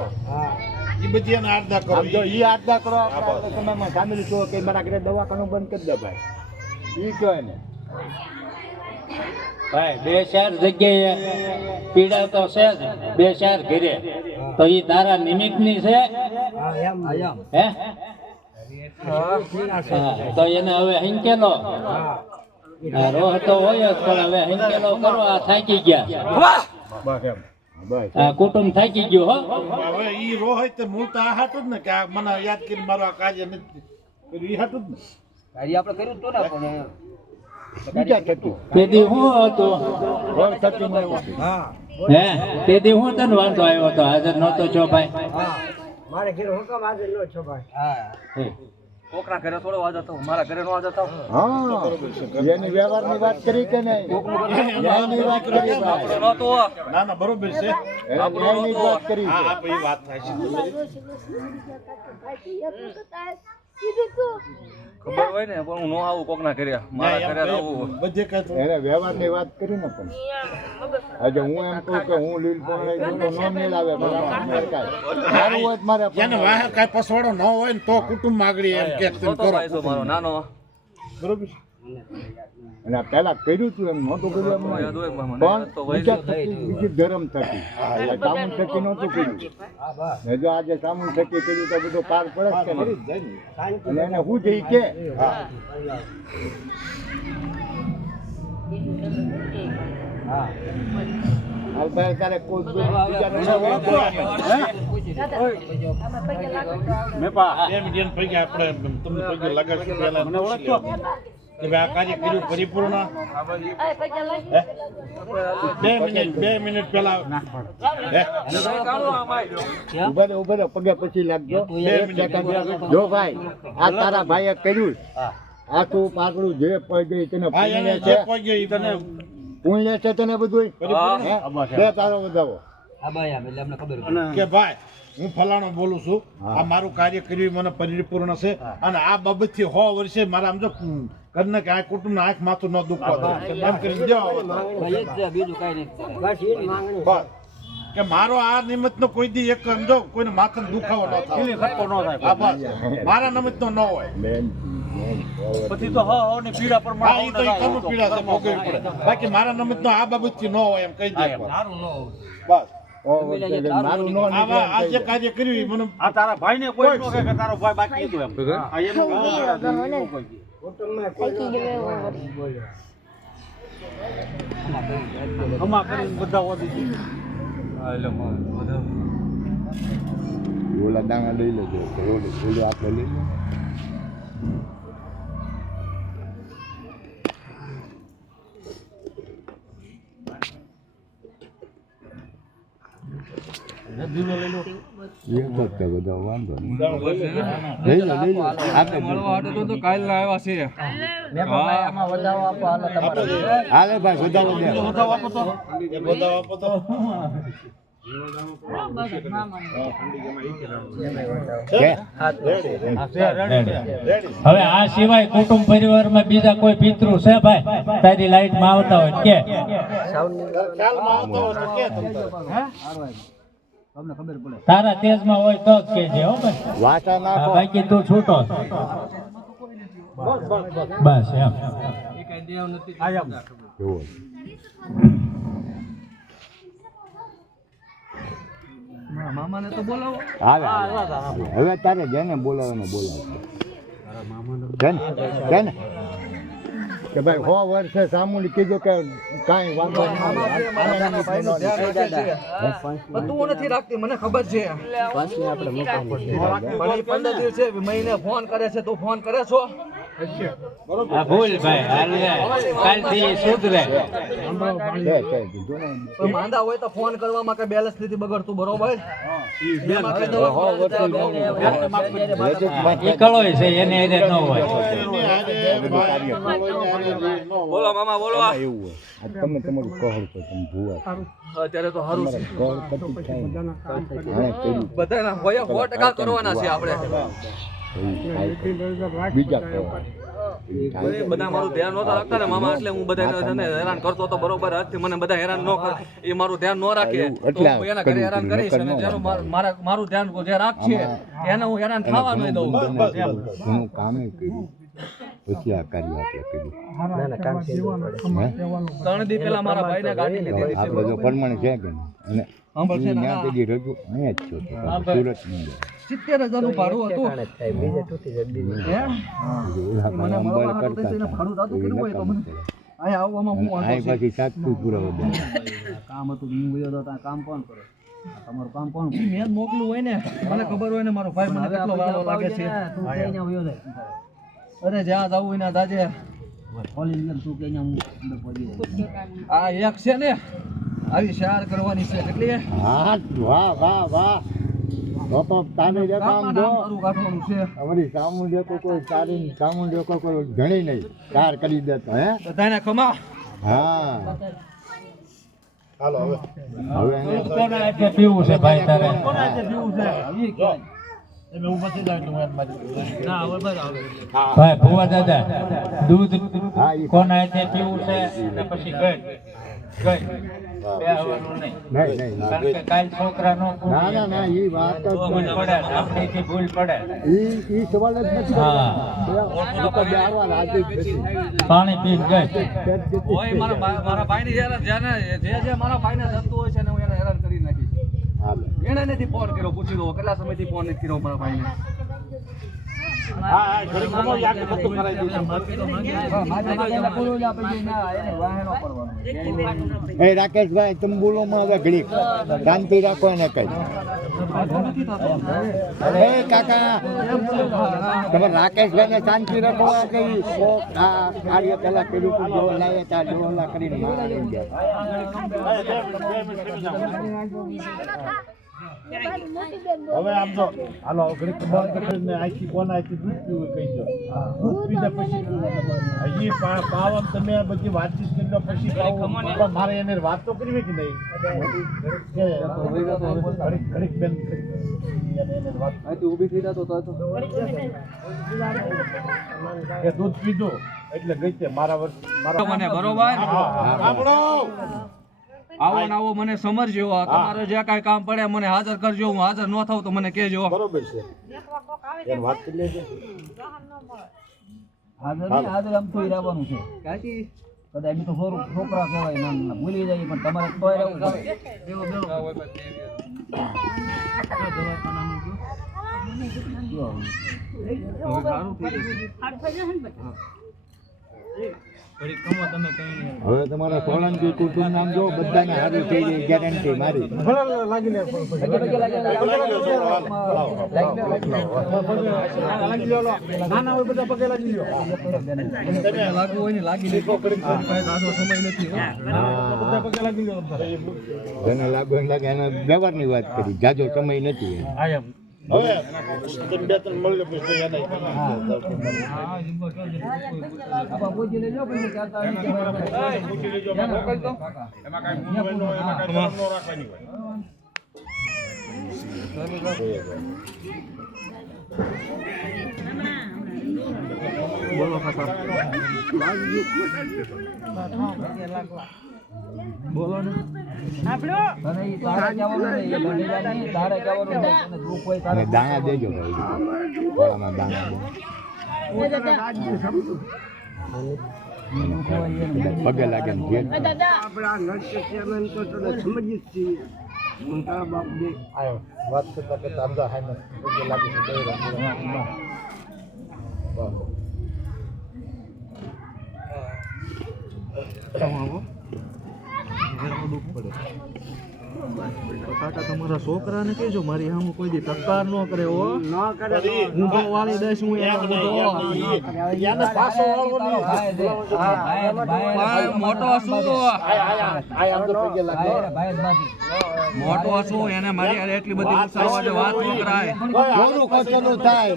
ઈ બધી એને આડદા કરો. આમ જો ઈ આટલા કરો આપણે સમયમાં સામેલ છો કે મારા ઘરે દવાખાનું બંધ કરી દે ભાઈ ઈ કયો એને ભાઈ 2-4 જગ્યાએ પીડા તો છે જ, 2-4 ઘરે તો ઈ તારા નિમિત્તની છે હે? હા, તો એને હવે હિંકેલો રોહ તો હોય જ પણ હવે હિંકેલો કરો. આ થાકી ગયા, બસ એમ બસ આ કુટુંબ થાકી ગયું હો. હવે ઈ રોહ તે મૂળ તો આ હાટું જ ને કે આ મને યાદ કરીને મારો આ કાર્ય નથી કર્યું. ઈ હાટું જ ને. કાર્ય આપણે કર્યું હતું ને પણ બીજા થતું તેથી હું હતું રોજ થતું નહોતું. હે તેથી હું તને વાંધો આવ્યો હતો, હાજર નહોતો છો ભાઈ. હે. કોકના ઘરે થોડો વાજ હતો મારા ઘરે નો વાજ હતો. હા એની વ્યવહારની વાત કરી કે નહીં ન્યાયની વાત કરી ભાઈ. નહોતો. ના ના બરોબર છે. એને ન્યાયની જ વાત કરી હા છે હા પછી વાત થાય છે. ખબર હોય ને પણ હું નો આવું કોકના ઘરે મારા ઘરે આવું. બધે કઈ તો એને વ્યવહારની વાત કરી ને પણ આજે હું એમ કહું કે હું લીલ પણ લઈ જતો નો મિલાવે બરાબર મારે કાંઈ મારું હોય તો મારે જેને વાહે કાંઈ પસવાડો ન હોય ને તો કુટુંબ આગળ એમ કે તેમ નહોતો કરો. ભાઈ તો મારો નાનો બરોબર છે. અને આ પહેલા કર્યું તું એમ નહોતું કર્યું એમ યાદ હોય પણ મને પણ તો બીજા થકી બીજી ધર્મ થકી સામુન થકી નહોતું કર્યું ને જો આજે સામુન થકી કર્યું તો બધું પાર પડે જ કે નહીં? અને એને શું છે ઈ કે હાલ ભાઈ તારે કોઈ બીજાને મેપા 2 મિનિટ પૈકી આપણે તમને પૈકી લગાડશું પહેલા મને ઓળખો કે ભાઈ આ કાર્ય કર્યું પરિપૂર્ણ 2 મિનિટ પહેલા ઉભા રહો પગે પછી લાગજો જો ભાઈ આ તારા ભાઈએ કર્યું આખું પાકડું જે પડી તને હા એને જે પહોંચ ગઈ તને પુણ્ય છે તને બધું બે તારો વધાવો કે ભાઈ હું ફલાણો બોલું છું આ મારું કાર્ય કર્યું મને પરિપૂર્ણ છે અને આ બાબતથી 100 વર્ષે મારા આમ જો કરને કે આ કુટુંબના આંખ માથું ન દુખવા એમ કરીને દેવા બસ કે મારો આ નિમિત્તનો કોઈ દી એક સમજો કોઈને માથાનો દુખાવો ન થાય હા બસ મારા નિમિત્તનો ન હોય પછી તો ની પીડા પર હા ઈ તો ઈ કનું પીડા છે ભોગવવી પડે બાકી મારા નિમિત્તનો આ બાબતથી ન હોય એમ કહી દે બસ મારું નો આવા આ જે કાર્ય કર્યું ઈ મને આ તારા ભાઈને કોઈ નો કે તારો ભાઈ બાકી હતો એમ આ એનું અમા કરીને બધા વધી ઓલા દાણા લઈ લેજો ઓલો આપણે લઈ લો બધા વાંધો નહીં લઈ લો આપણે તો કાલ આવ્યા છે હાલે ભાઈ વધાવો દે વધાવો આપો તો હવે આ સિવાય કુટુંબ પરિવારમાં બીજા કોઈ પિતૃ છે ભાઈ તારી લાઈટ માં આવતા હોય કે ખ્યાલમાં આવતો હોય તો કે તમને તારા તેજમાં હોય તો જ કેજે હો ભાઈ વાટા નાખો બાકી તું છૂટો બસ એમ જુઓ. મામાને તો બોલાવો હાલે હવે તારે જેને બોલાવવાનો બોલાવ છે ને કે ભાઈ 100 વર્ષે સામુંડી કીધું કે કાંઈ વાંધો નહીં તું નથી રાખતી મને ખબર છે પણ 15 દિવસ છે મહિને ફોન કરે છે તું ફોન કરે છો આ ભૂલ ભાઈ હાલ કાલથી સુધરે માંદા હોય તો ફોન કરવામાં કઈ બેલેન્સ નથી બગડતું બરોબર એકલોય છે એને એને ન હોય બોલો મામા બોલો એવું હોય આ તમે તમારું કહો છો તમે ભૂવા અત્યારે તો સારું છે કહો પછી થાય હા કર્યું બધાના હોય 100% કરવાના છે આપણે બીજા કહો બધા મારું ધ્યાન નહોતા રાખતા ને મામા એટલે હું બધાને હેરાન કરતો તો બરોબર આજથી મને બધા હેરાન ન કરે એ મારું ધ્યાન ન રાખે તો હું એના ઘરે હેરાન કરીશ અને જેનું મારું ધ્યાન જે રાખશે એને હું હેરાન થવા નહીં દઉં હું કામે કર્યું પછી આ કાર્ય આપણે કર્યું 3 દી પહેલા મારા ભાઈને ગાડી લીધી આપણે જો પરમાણે છે કે નહીં અને ત્યાં સુધી રજૂ અહીંયા જ છો સુરત ની 70,000 નું ભાડું હતું મને અંબાલ કરતા અહીંયા આવવામાં હું વાંધો છે પછી સાતપુર પૂરા બધા કામ હતું હું વયો તો કામ કોણ કરે તમારું કામ કોણ મેં મોકલું હોય ને મને ખબર હોય ને મારો ભાઈ મને કેટલો વાલો લાગે છે અરે જ્યાં જવું હોય ને દાજે આ એક છે ને આવી શેર કરવાની છે કેટલી હા વાહ વાહ વાહ બાપા તાને જે કામ જો કાઢવાનું છે અમારી સામુંડે કોઈ તારી સામુંડે કોઈ ઘણી નહીં કાર કરી દેતો હે બધાને ખમા હા હાલો હવે હવે એને કોના હાથે પીવું છે ભાઈ તારે કોના જે પીવું છે એમે હું પછી જાય તો હું ના હવે બસ આવે ભાઈ ભુવા દાદા દૂધ હા ઈ કોના હાથે પીવું છે અને પછી ગઈ બે આવવાનું નહીં નહીં કારણ કે કાલ છોકરા નો ના ના ના ઈ વાત જ ભૂલ પડે આપણીથી ભૂલ પડે ઈ સવાલ જ નથી હા તો બે આવવા રાજી જ નથી પાણી પીને ગઈ ઓય મારા ભાઈની જેને જે મારા ભાઈને થતું હોય છે ને હું એને હેરાન કરી નાખીશ હાલે એને નથી ફોન કર્યો પૂછી લો કેટલા સમયથી ફોન નથી કર્યો મારા ભાઈને હા હા ઘડીક ખમો યાદ બધું કરાવી દઈશું એ રાકેશભાઈ તંબુલોમાં હવે ઘડીક શાંતિ રાખો ને કઈ એ કાકા તમે રાકેશભાઈ ને શાંતિ રાખો કે આ કાર્ય પેલા કર્યું હતું જો લાવે ત્યાં ડોલા કરીને મારી ગયા હવે આમ તો હાલો ઘડીક બંધ કરીને આખી કોના આખી દૂધ પીવું કહી દો દૂધ પીધા પછી હજી પાવન તમે બધી વાતચીત કરી લો પછી પણ મારે એને વાત તો કરવી કે નહીં ઘડીક બેન ઊભી થઈ જતો એ દૂધ પીધું એટલે ગઈ છે મારા વર્ષ મારા મને બરોબર આપણો આવો ને આવો મને સમજજો તમારે જે કાંઈ કામ પડે મને હાજર કરજો હું હાજર ન થાઉં તો મને કહેજો બરોબર છે એને વાત કરી લેજે હાજર આમ તો રહેવાનું છે કદાચ એમ તો છોકરા કહેવાય ના ભૂલી જાય પણ તમારે તોય રહેવું હવે તમારા સોલંકી કુટુંબ નામ જો બધાને હારી થઈ જાય ગેરંટી મારી લાગવું હોય ને લાગી લે સમય નથી જેને લાગે એને વ્યવહારની વાત કરી જાજો સમય નથી હવે બે ત્રણ મળે પછી એને પૂછી લેજો પછી પૂછી લેજો મોકલતો એમાં કાંઈ રાખવાની હોય બોલો કાકા બોલો ને અને દાણા દેજો ગળામાં દાણા પગે લાગે ને ઘેર આવ્યો વાત કરતા કરતા આમ હાઈ પગે લાગી છે કાકા તમારા છોકરાને કહેજો મારી સામે કોઈ દી તકરાર ન કરે હો ઊંધો વાળી દઈશ હું એને પાછો વાળવો નહીં મોટો શું આમ તો પગે લાગે મોટો શું એને મારી હારે એટલી બધી ગુસ્સાવાળે વાત ન કરાય થોડું કચરું થાય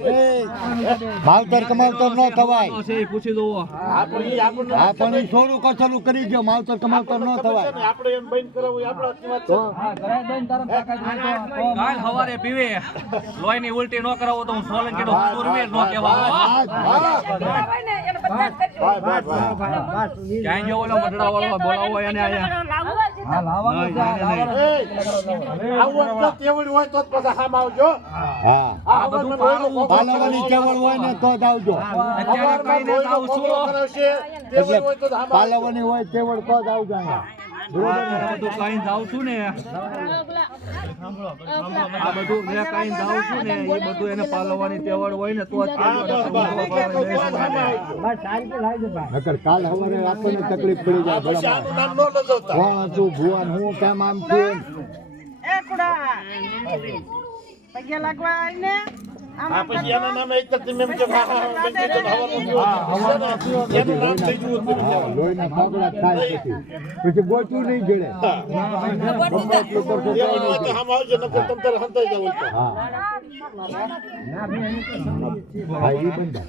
માવતર કમાવતર ન થવાય છે એ પૂછી દો હા પણ ઈ થોડું કચરું કરી દો માવતર કમાવતર ન થવાય આપણે એમ બંધ કરાવવું આપણા કાલ સવારે પીવે લોહીની ઉલટી ન કરાવો તો હું સોલંકી નો સુરવીર ન કહેવાય ક્યાંય જો ઓલો મઢડા વાળો બોલાવો એને આવું તો તેવડ હોય તો જ પાછા હામ આવજો હા આ બધું પાલવવાની કેવળ હોય ને તો જ આવજો અત્યારે કઈને જ આવું છું કરાવશે તેવડ હોય તો જ હામ પાલવવાની હોય તેવળ તો જ આવજો બધું કઈ જાઉં છું ને આ બધું જે કઈ જાઉં છું ને એ બધું એને પાલવવાની તેવડ હોય ને તો જ નકર કાલ સવારે આપણને તકલીફ પડી જાય આનું નામ ન લગાવતા કોણ હતું ભુવન હું કેમ આમ છું એ કુડા પગે લાગવા આવીને આ પછી એના નામે એક તક મેં જો હા હા બંધ તો હવાનું એનું નામ થઈ ગયું હતું લોહીના ફાગડા થાય પછી ગોચું નહીં જડે હામ આવજો નકર તમ તારે હંતાઈ જાવ હા હા ઈ બંધા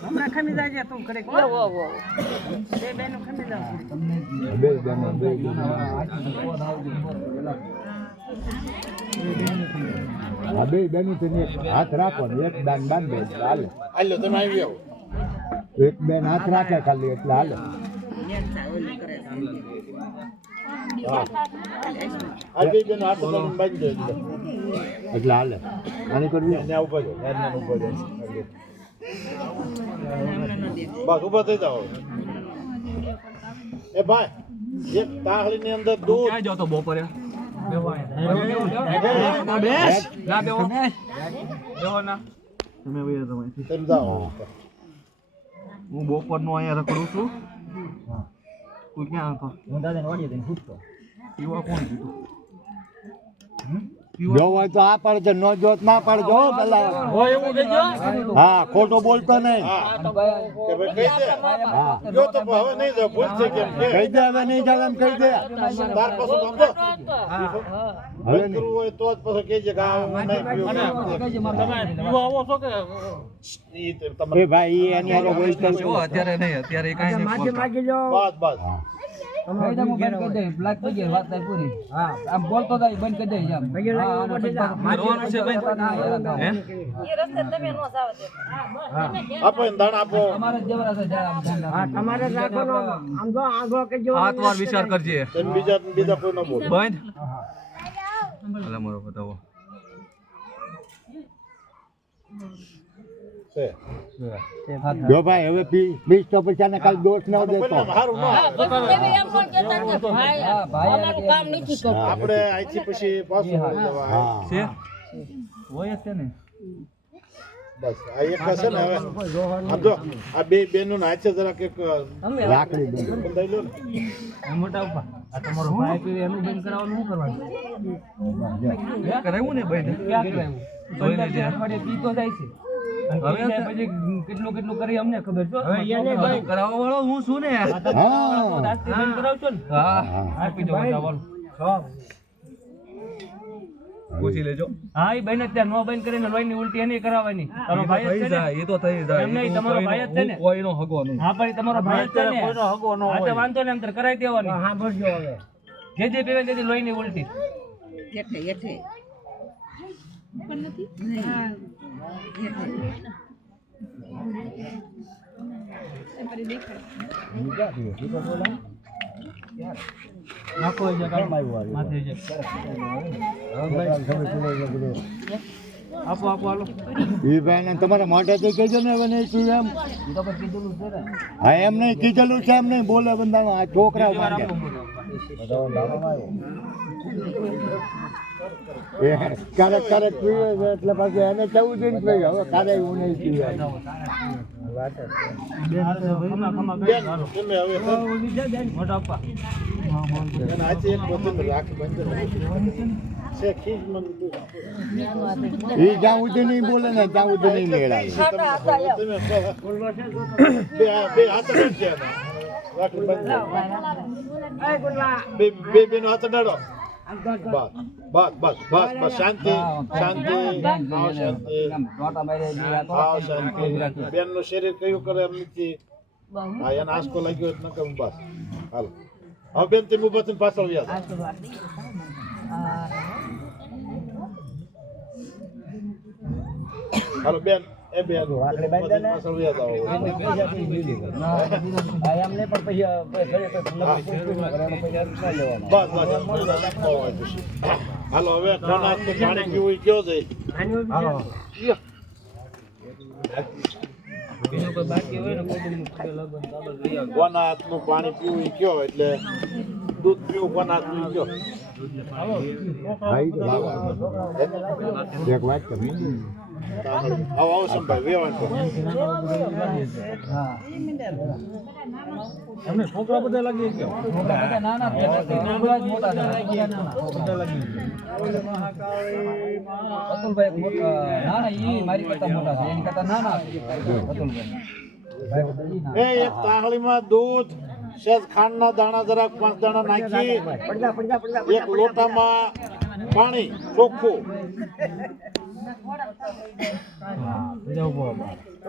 હમણાં ખમી જાય તું કરે બે બેનો ખમી જાવ બે જણા હા બે બેનું તેને હાથ રાખો ને એક દાન બાંધે એટલે હાલે હાલો તમે આવી આવો એક બેન હાથ રાખે ખાલી એટલે હાલે આ બે જણ હાથ બાંધી દે એટલે હાલે આની કરવી ત્યાં ઉભા છો ત્યાં ઉભા છો બસ ઉભા થઈ જાઓ એ ભાઈ એક તાહળી ની અંદર દૂધ ક્યાં જાવ તો બપોરે તમે વયા જાઓ અહીંથી. તમે જાઓ. હું બપોરનો અહીંયા રખડું છું. તું ક્યાં હતો? પીવા કોણ કીધું? જો હોય તો આ પડજો, ન જો તો ના પડજો હો પેલા. હા, ખોટો બોલતો નહીં. કે ભાઈ કહી દે. જો તો હવે નહીં જાવ, ભૂલ થઈ કેમ કે કહી દે, હવે નહીં જાય એમ કહી દે. તાર પાછું સમજો. હવે બંધ કરવું હોય તો જ પાછું કહેજે કે આ હું નહીં પીવું. ઈ તે તમારે એ ભાઈ ઈ એની હારે બોલતો જો અત્યારે નહીં, અત્યારે કાંઈ નહીં બોલતા. બસ બસ. રોવાનું છે ભાઈ? હે? આપો એને દાણ આપો. હાથ વાર વિચાર કરજે. તમે બીજા કોઈ ન બોલો. બંધ. અલા મારો બતાવો. છે. જો ભાઈ હવે બીસ તો પછી આને કાલ દોષ ન દેતો. પણ હારું ન આવે. આપણે અહીંથી પછી પાછું જવા. હા છે? હોય જ છે ને. બસ આ એક છે ને હવે આમ જો આ બે બેનો ના હાથે જરાક એક લાકડી દે. બંધાઈ લો ને. કરાવ્યું ને ભાઈ જોઈ લેજે. કેટલું કરી અમને ખબર છો કરાવવા વાળો હું છું ને. હા કરાવશો ને હા આપી દો પૂછી લેજો. હા એ બેન અત્યારે નો બેન કરીને લોહીની ઉલટી એની કરાવવાની તમારો ભાઈ જ છે ને એ તો થઈ જાય. એમ નહીં, તમારો ભાઈ જ છે ને. કોઈનો હગો નહીં. હા પણ ઈ તમારો ભાઈ જ છે ને હા તો વાંધો ને અંતર કરાવી દેવાની હા બસ જો હવે જે પીવે તે લોહીની ઉલટી નાખો છે માથે છે આપો હાલો એ ભાઈ ને તમારા મોઢેથી કહેજો ને હવે નહીં પીવે એમ. હા એમ નહીં કીધેલું છે એમ નહીં બોલે બંધાનો આ છોકરા માંગે. એ ક્યારેક ક્યારેક પીવે છે એટલે પાછું એને કેવું જોઈએ ને પીવે. હવે ક્યારે એવું નહીં પીવે. બેન તમે હવે મોટા આપવા એને હાથે એક વચન રાખ બંધ છે ખીજ મન એ જ્યાં સુધી નહીં બોલે ને ત્યાં સુધી નહીં મેળાવે. તમે બે હાથ અડાડજે એને. રાખ બંધ બે બેનો હાથ અડાડો. બસ બસ બસ બસ શાંતિ શાંતિ આવ શાંતિ આવ શાંતિ. બેન નું શરીર કયું કરે એમ નથી. હા એને આંસકો લાગ્યો ન કરું બસ હાલ હવે બેન તમે ઉભા થઈને પાછળ વ્યા હાલો બેન એ બેન પાછળ વ્યા જાઓ. બસ બસ હાલો હવે કોના પાણી પીવું કયો છે. કોના હાથનું પાણી પીવું કયો એટલે દૂધ પીવું કોના હાથનું કયો. એક વાત કરી આવો આવો સંભાઈ વેવાણ કરો. એમને છોકરા બધા લાગી ગયો છોકરા બધા નાના મોટા અતુલભાઈ નાના ઈ મારી કરતા મોટા છે એની કરતા નાના અતુલભાઈ એ એક તાહળીમાં દૂધ સેજ ખાંડના દાણા જરાક 5 દાણા નાખી એક લોટામાં પાણી ચોખ્ખું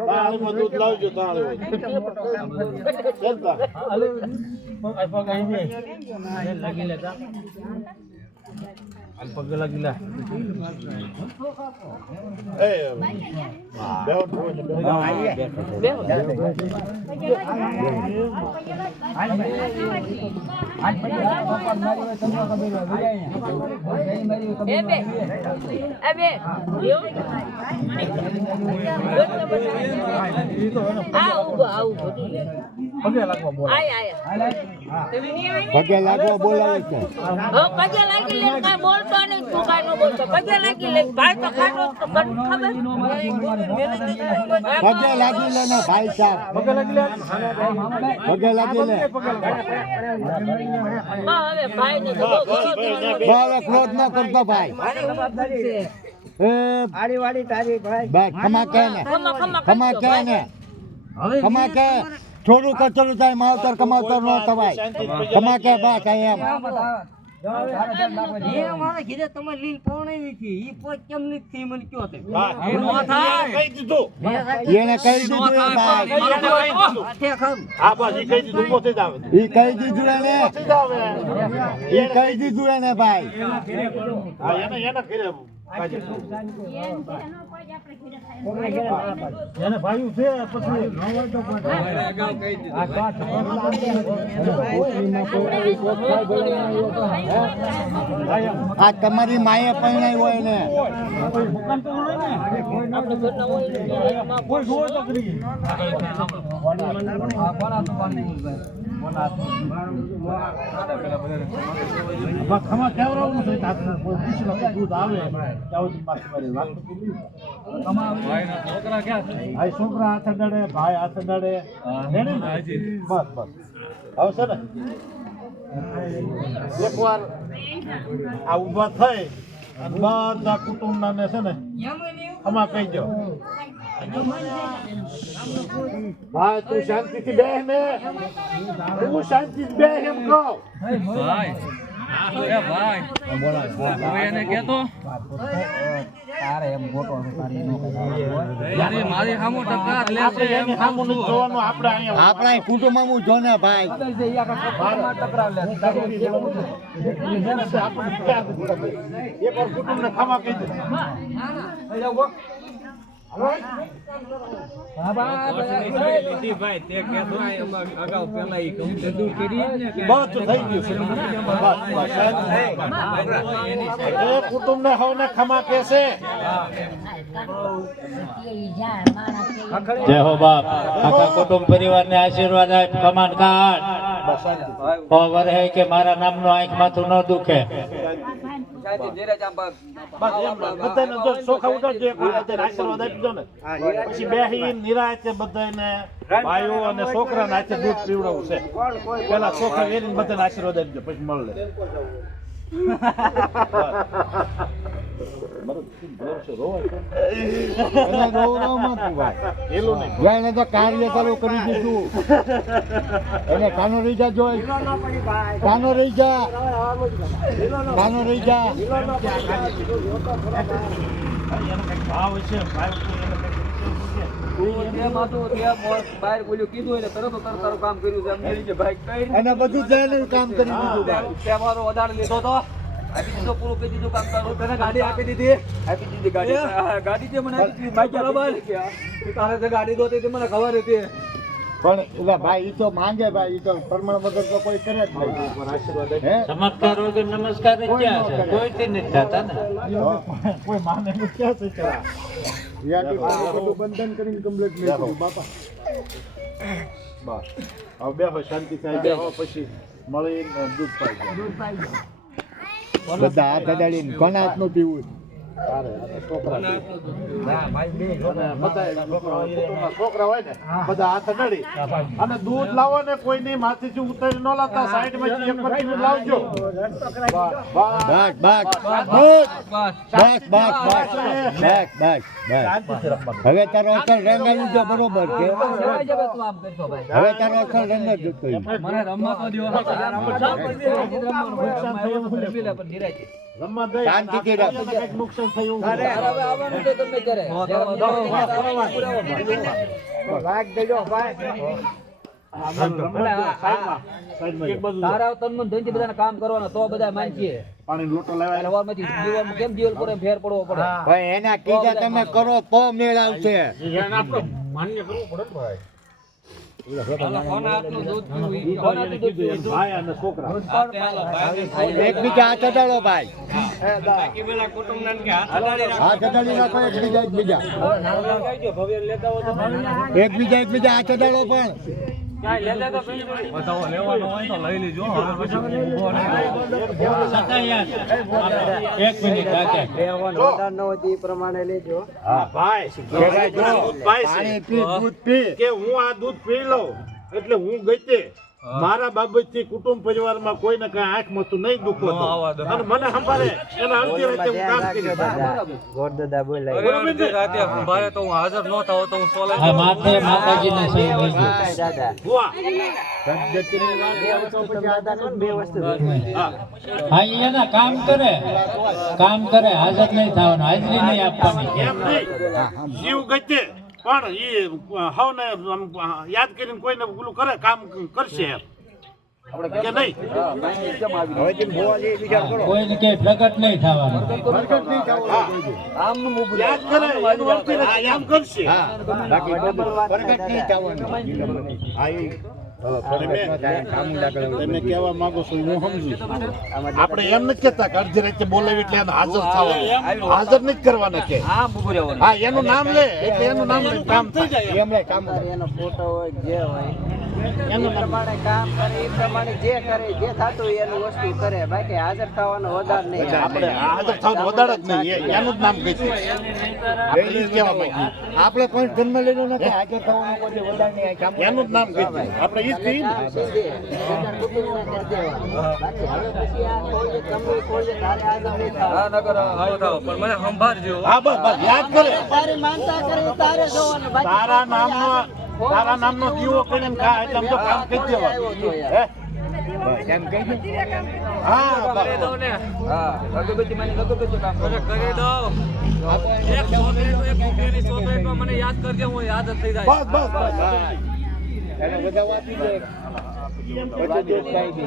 તાહળીમાં દૂધ લાવજો. તાહળી હોય ચાલતા લાગી લેતા પગ લાગી લે એ બેહો પગે લાગવા બોલાવે છે. પગે લાગી લે કાંઈ બોલતો બોલતો નહીં તું કાંઈ ન બોલતો પગે લાગી લે ભાઈ તો ખાટો તો મને ખબર પગે લાગી લે ને ભાઈ સાહેબ પગે લાગી લે પગે લાગી લે હા હવે ભાઈ ને તો બાળક ક્રોધ ન કરતો ભાઈ આડી વાડી તારી ભાઈ બસ ખમા કહે ને ખમા કહે ને ખમા કહે થોડું કચરું થાય માવતર કમાવતર ન થવાય ખમા કહે બસ એમ મારા ઘીરે તમે લીલ પૌણી નથી ઈ પોત કેમ નથી મને કયો તે કહી દીધું એને કહી દીધું એ ભાઈ હાથે ખમ હા બસ ઈ કહી દીધું ઉભો થઈ જાવ ઈ કહી દીધું એને ઈ કહી દીધું એને ભાઈ હા એને ઘરે એને ભાઈ છે પછી આ તમારી માએ પરણાઈ હોય ને ખમા કેવરાવું છે દૂધ આવે ભાઈ છોકરા હાથ ડડે ભાઈ હાથ ડડે બસ બસ આવશે ને એકવાર આ ઊભા થઈ અને બધા કુટુંબના ને છે ને આમાં કહી દો ભાઈ તું શાંતિથી બેહ ને તું શાંતિથી બેહ એમ કહો ભાઈ એ ભાઈ કોઈ એને કહેતો મારી મારી સામુ ટક્કર લેશે એમ સામું નથી જોવાનું આપણે અહીંયા આપણા કુટુંબમાં હું જો ને ભાઈ એકવાર કુટુંબને ખમા કહી દે કુટુંબ ને હવને ખમા કહેશે જય હો બાપ આખા કુટુંબ પરિવાર ને આશીર્વાદ આપ કમાન કાઢ વરહે કે મારા નામનો આંખ માથું ન દુખે બધાને જો ચોખા ઉડાડજો એકવાર બધાને આશીર્વાદ આપી દો ને પછી બેહી નિરાયતે બધાને ભાઈઓ અને છોકરાને હાથે દૂધ પીવડાવવું છે પેલા ચોખા વેરીને બધાને આશીર્વાદ આપી દો પછી મળે એને તો કાર્ય ચાલુ કરી દીધું એને કાનો રહી જા જોઈ કાનો રહી જા કાનો રહી જા ભાવ છે ભાઈ એને બધું જઈને કામ કરી દીધું ગાડી આપી દીધી ગાડી મને ગાડી દોતી મને ખબર હતી પણ એટલે ભાઈ ઈ તો માંગે ભાઈ ઈ તો પ્રમાણ વગર તો કોઈ કરે જ નહીં હે ચમત્કાર વગર નમસ્કાર જ ક્યાં છે કોઈ થી નથી થતા ને કોઈ માને ક્યાં છે ચલા બંધન કરીને કમ્પ્લીટ નહીં કર્યું બાપા બસ હવે બેહો શાંતિ થાય બેહો પછી મળીને દૂધ પાઈ બધા હાથ અડાડીને કોના હાથનું પીવું છોકરા હોય ને બધા હાથ અડાડી અને દૂધ લાવો ને કોઈની માથેથી ઉતારી ન લાવતા સાઈડ માંથી એક પટ્ટી લાવજો હવે તારો અસર રંગાયું છે બરોબર છે હવે તારો અસર રંગ જ મને રમવા તો દો રમવા દે શાંતિથી રમ. કંઈક નુકસાન થયું કામ કરવાના તો બધા માનીએ પાણી લોટો લેવાય કેમ જીવન પર ફેર પડવો પડે ભાઈ એના કીધા તમે કરો તો મેળ આવશે માન્ય કરવું પડે ને ભાઈ ભાઈ અને છોકરા એકબીજા હાથ અડાડો ભાઈ હાથ અડાડી નાખો એકબીજા એકબીજા હાથ અડાડો પણ બધાઓ લેવાનો હોય તો લઈ લેજો હવે પછી ઊભો નહીં. એક મિનિટ કાકા પ્રમાણે લેજો હા ભાઈ પાણી પી દૂધ પી કે હું આ દૂધ પી લઉં એટલે હું ગઈતે મારા બાબતથી કુટુંબ પરિવારમાં કોઈને કઈ આંખમાં તો નહીં દુખો તો. અને મને સંભાળે એના અડધી રાતે હું કામ કરી ગોરદાદા બોલાય અરે અડધી રાતે ભારે તો હું હાજર ન થાવ તો હું સોલે આ માથે માતાજીને સહી લેજો. દાદા ભુવા, બે વસ્તુ હા એના કામ કરે હાજર નહીં થવાનું, હાજરી નહીં આપવાની. એમ નહીં જીવ ગઈતે પણ એ હવને આમ યાદ કરીને કોઈને ઓલું કરે કામ કરશે એમ કે નહીં કોઈને કે પ્રગટ નહીં થવાનું. યાદ કરે એનું અર્થ નથી, એમ કરશે તમે કહેવા માંગો છો હું સમજુ છું. આપણે એમ નથી કેતા કે અડધી રાતે બોલાવી એટલે એને હાજર થવાનું, હાજર નથી કરવાના કે હા એનું નામ લે એટલે એનું નામ લે કામ થઈ જાય એમ કામ એનો ફોટો હોય જે હોય એ પ્રમાણે કામ કરે એ પ્રમાણે જે કરે જે થતું હોય એનું વસ્તુ કરે બાકી હાજર થવાનો વધાર નહીં આપણે હાજર થવાનું વધારે જ નહીં એનું જ નામ કહી કહેવા માંગી આપણે કોઈ જન્મ લેલો નથી હાજર થવાનું કોઈ વધારે નહીં કામ એનું જ નામ કહી આપણે એ જ કહીએ ને હા નગર આવો થાવ પણ મને સંભાળજો. હા બસ બસ યાદ કરે તારી માનતા કરી તારે જોવાનું બાકી તારા નામનો દીવો કરીને ખા એટલે આમ તો કામ કરી દેવાનું હે એમ કહી દે હા કરી દઉં ને હા અગરબત્તી માની અગરબત્તી કામ અરે કરી દઉં. એક ચોકલેટ એક રૂપિયાની ચોકલેટમાં મને યાદ કરજે, હું યાદ જ થઈ જાય. બસ બસ બસ એને બધા વાપી દે બધું દૂધ ખાઈ દે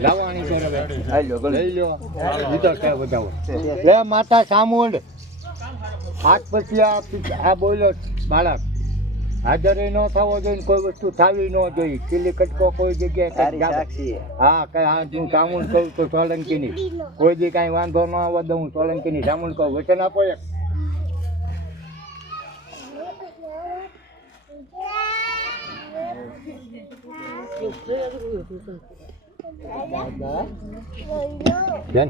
લાવવાની કરે લઈ લો લીધો કે બતાવો લે માતા સામુંડ હાથ પછી આ બોલ્યો બાળક હાજર ન થવો જોઈએ, કોઈ વસ્તુ થાવી ન જોઈએ, ખીલી કટકો કોઈ જગ્યાએ હા કઈ હા હું સામુંડ કહું તો સોલંકીની કોઈ દી કાંઈ વાંધો ન આવવા દઉં હું સોલંકીની સામુંડ કહું વચન આપો એક બેન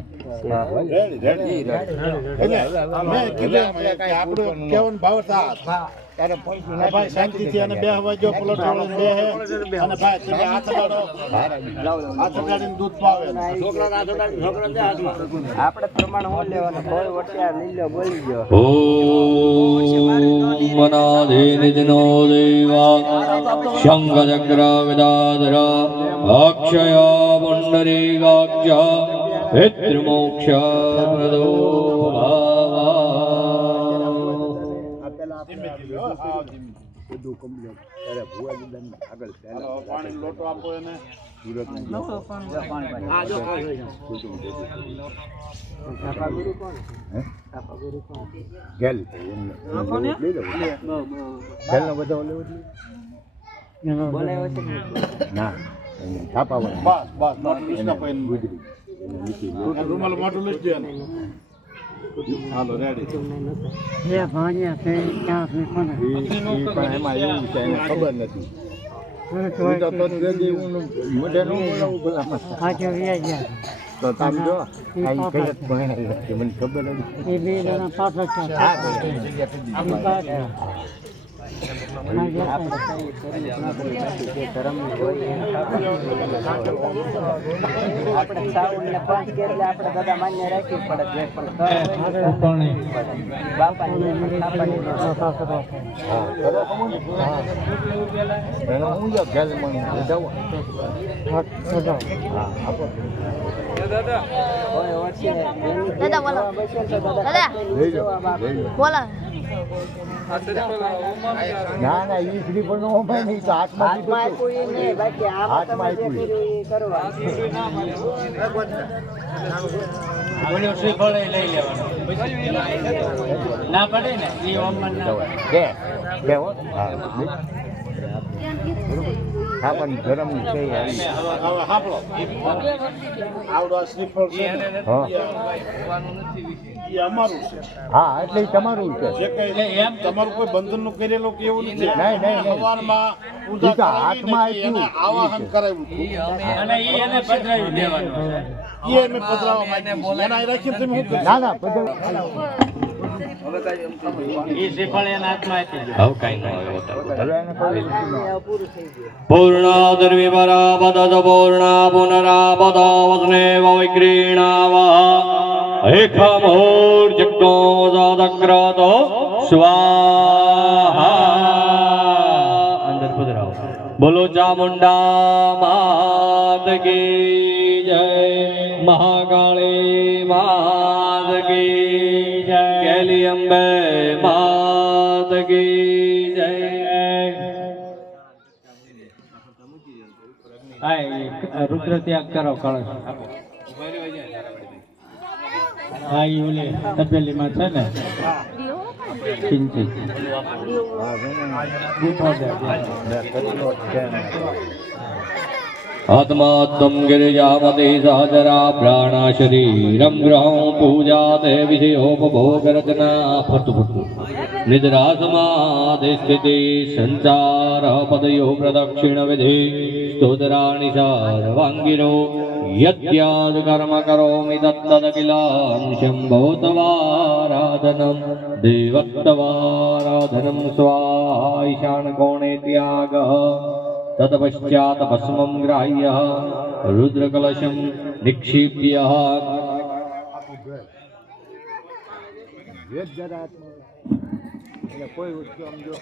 આપણું કેવું ભાવ હતા ભાઈ શાંતિથી અને બે હવા જો પલોટ વાળો બે હે અને ભાઈ તમે હાથ અડાડીને દૂધ પાવે આપણે પ્રમાણ હું લેવાનું કોઈ વટિયા લીલો બોલી ગયો ઓમ મનાધીનિધિનો દેવા શંખચક્ર વિદાધર અક્ષય પુંડરીકાક્ષ પિતૃમોક્ષ પ્રદો બધું કમ્પ્લીટ ત્યારે ભુવાજી બેન આગળ પાણી લોટો આપો એને ગેલ ગેલનો બધો લેવો ના છાપાવાનું બસ બસ કૃષ્ણ કોઈ ગુજરી રૂમાલ મોટું લઈ ગયો હાલો રેડી પણ એમાં એવું છે એને ખબર નથી મોઢે ન બોલાવું ભલામાં તો તમે જો આ કઈ જ ભણાય છે મને ખબર નથી આપણે સાઉન્ડ ને પાંચ કે એટલે આપણે બધા માન્ય રાખવી પડે જે પણ બાપાની હું જો ગેલ મને જાઉં દાદા બોલો દાદા લઈ લો બોલો ના ના ઈ શ્રી પણ નો ભાઈ નહીં તો હાથમાં હાથમાં આપ્યું એ નહીં બાકી આમાં તમે હાથમાં જે કર્યું એ કરવા બોલ્યો શ્રીફળ લઈ લેવાનું ના પડે ને એ ઓમન ના કે હો હા હા પણ ગરમ છે હવે સાંભળો આવડો શ્રીફળ છે હા એ અમારું છે. હા એટલે ઈ તમારું છે. જે કઈ તમારું કોઈ બંધનનું કરેલું કે એવું નથી. નહીં. સવારમાં પૂજા ઈ તો કરાવી હાથમાં નથી, એને આપ્યું. આવાહન કરાવ્યું હતું. અને ઈ એને પધરાવી દેવાનું છે. એ અમે પધરાવવા માંગીએ છીએ. એને અહીં રાખીને તમે શું કરશો? ના હવે કાંઈ ઈ શ્રીફળ એના હાથમાં આપી દો. હવે કાંઈ ન આવે પૂર્ણાદર્વિપરાપદજ પૂર્ણા પુનરાપદાવસ્નેવ વિક્રીણાવ એખમૂર્જગ્નો જાતક્રતો સ્વાહા અંદર પધરાવો બોલો ચામુંડા માત કી જય મહાકાળી માત કી જય કેલી અંબે માત કી જય હા રુદ્ર ત્યાગ કરો કળશ. હા ઈ ઓલી તપેલીમાં છે ને કિંચિત આત્માત્મ ગિરિજામતિ સહજરા પ્રાણા શરીરમ ગ્રહં પૂજા તે વિષયોપભોગ રચના ફટફટ નિદ્રાસમાધિ સ્થિતિ સંચાર પદયો પ્રદક્ષિણ વિધિ સ્તોત્રાણિ સર્વાંગિરો યત્યાદ કર્મ કરોમિ તત્તદખિલાંશં ભવતવારાધનમ દેવત્તવારાધનમ સ્વાહા ઈશાન કોણે ત્યાગ तत्पश्चात् भस्मं ग्राह्य रुद्रकलशं निक्षिप्य કોઈ વસ્તુ આમ જો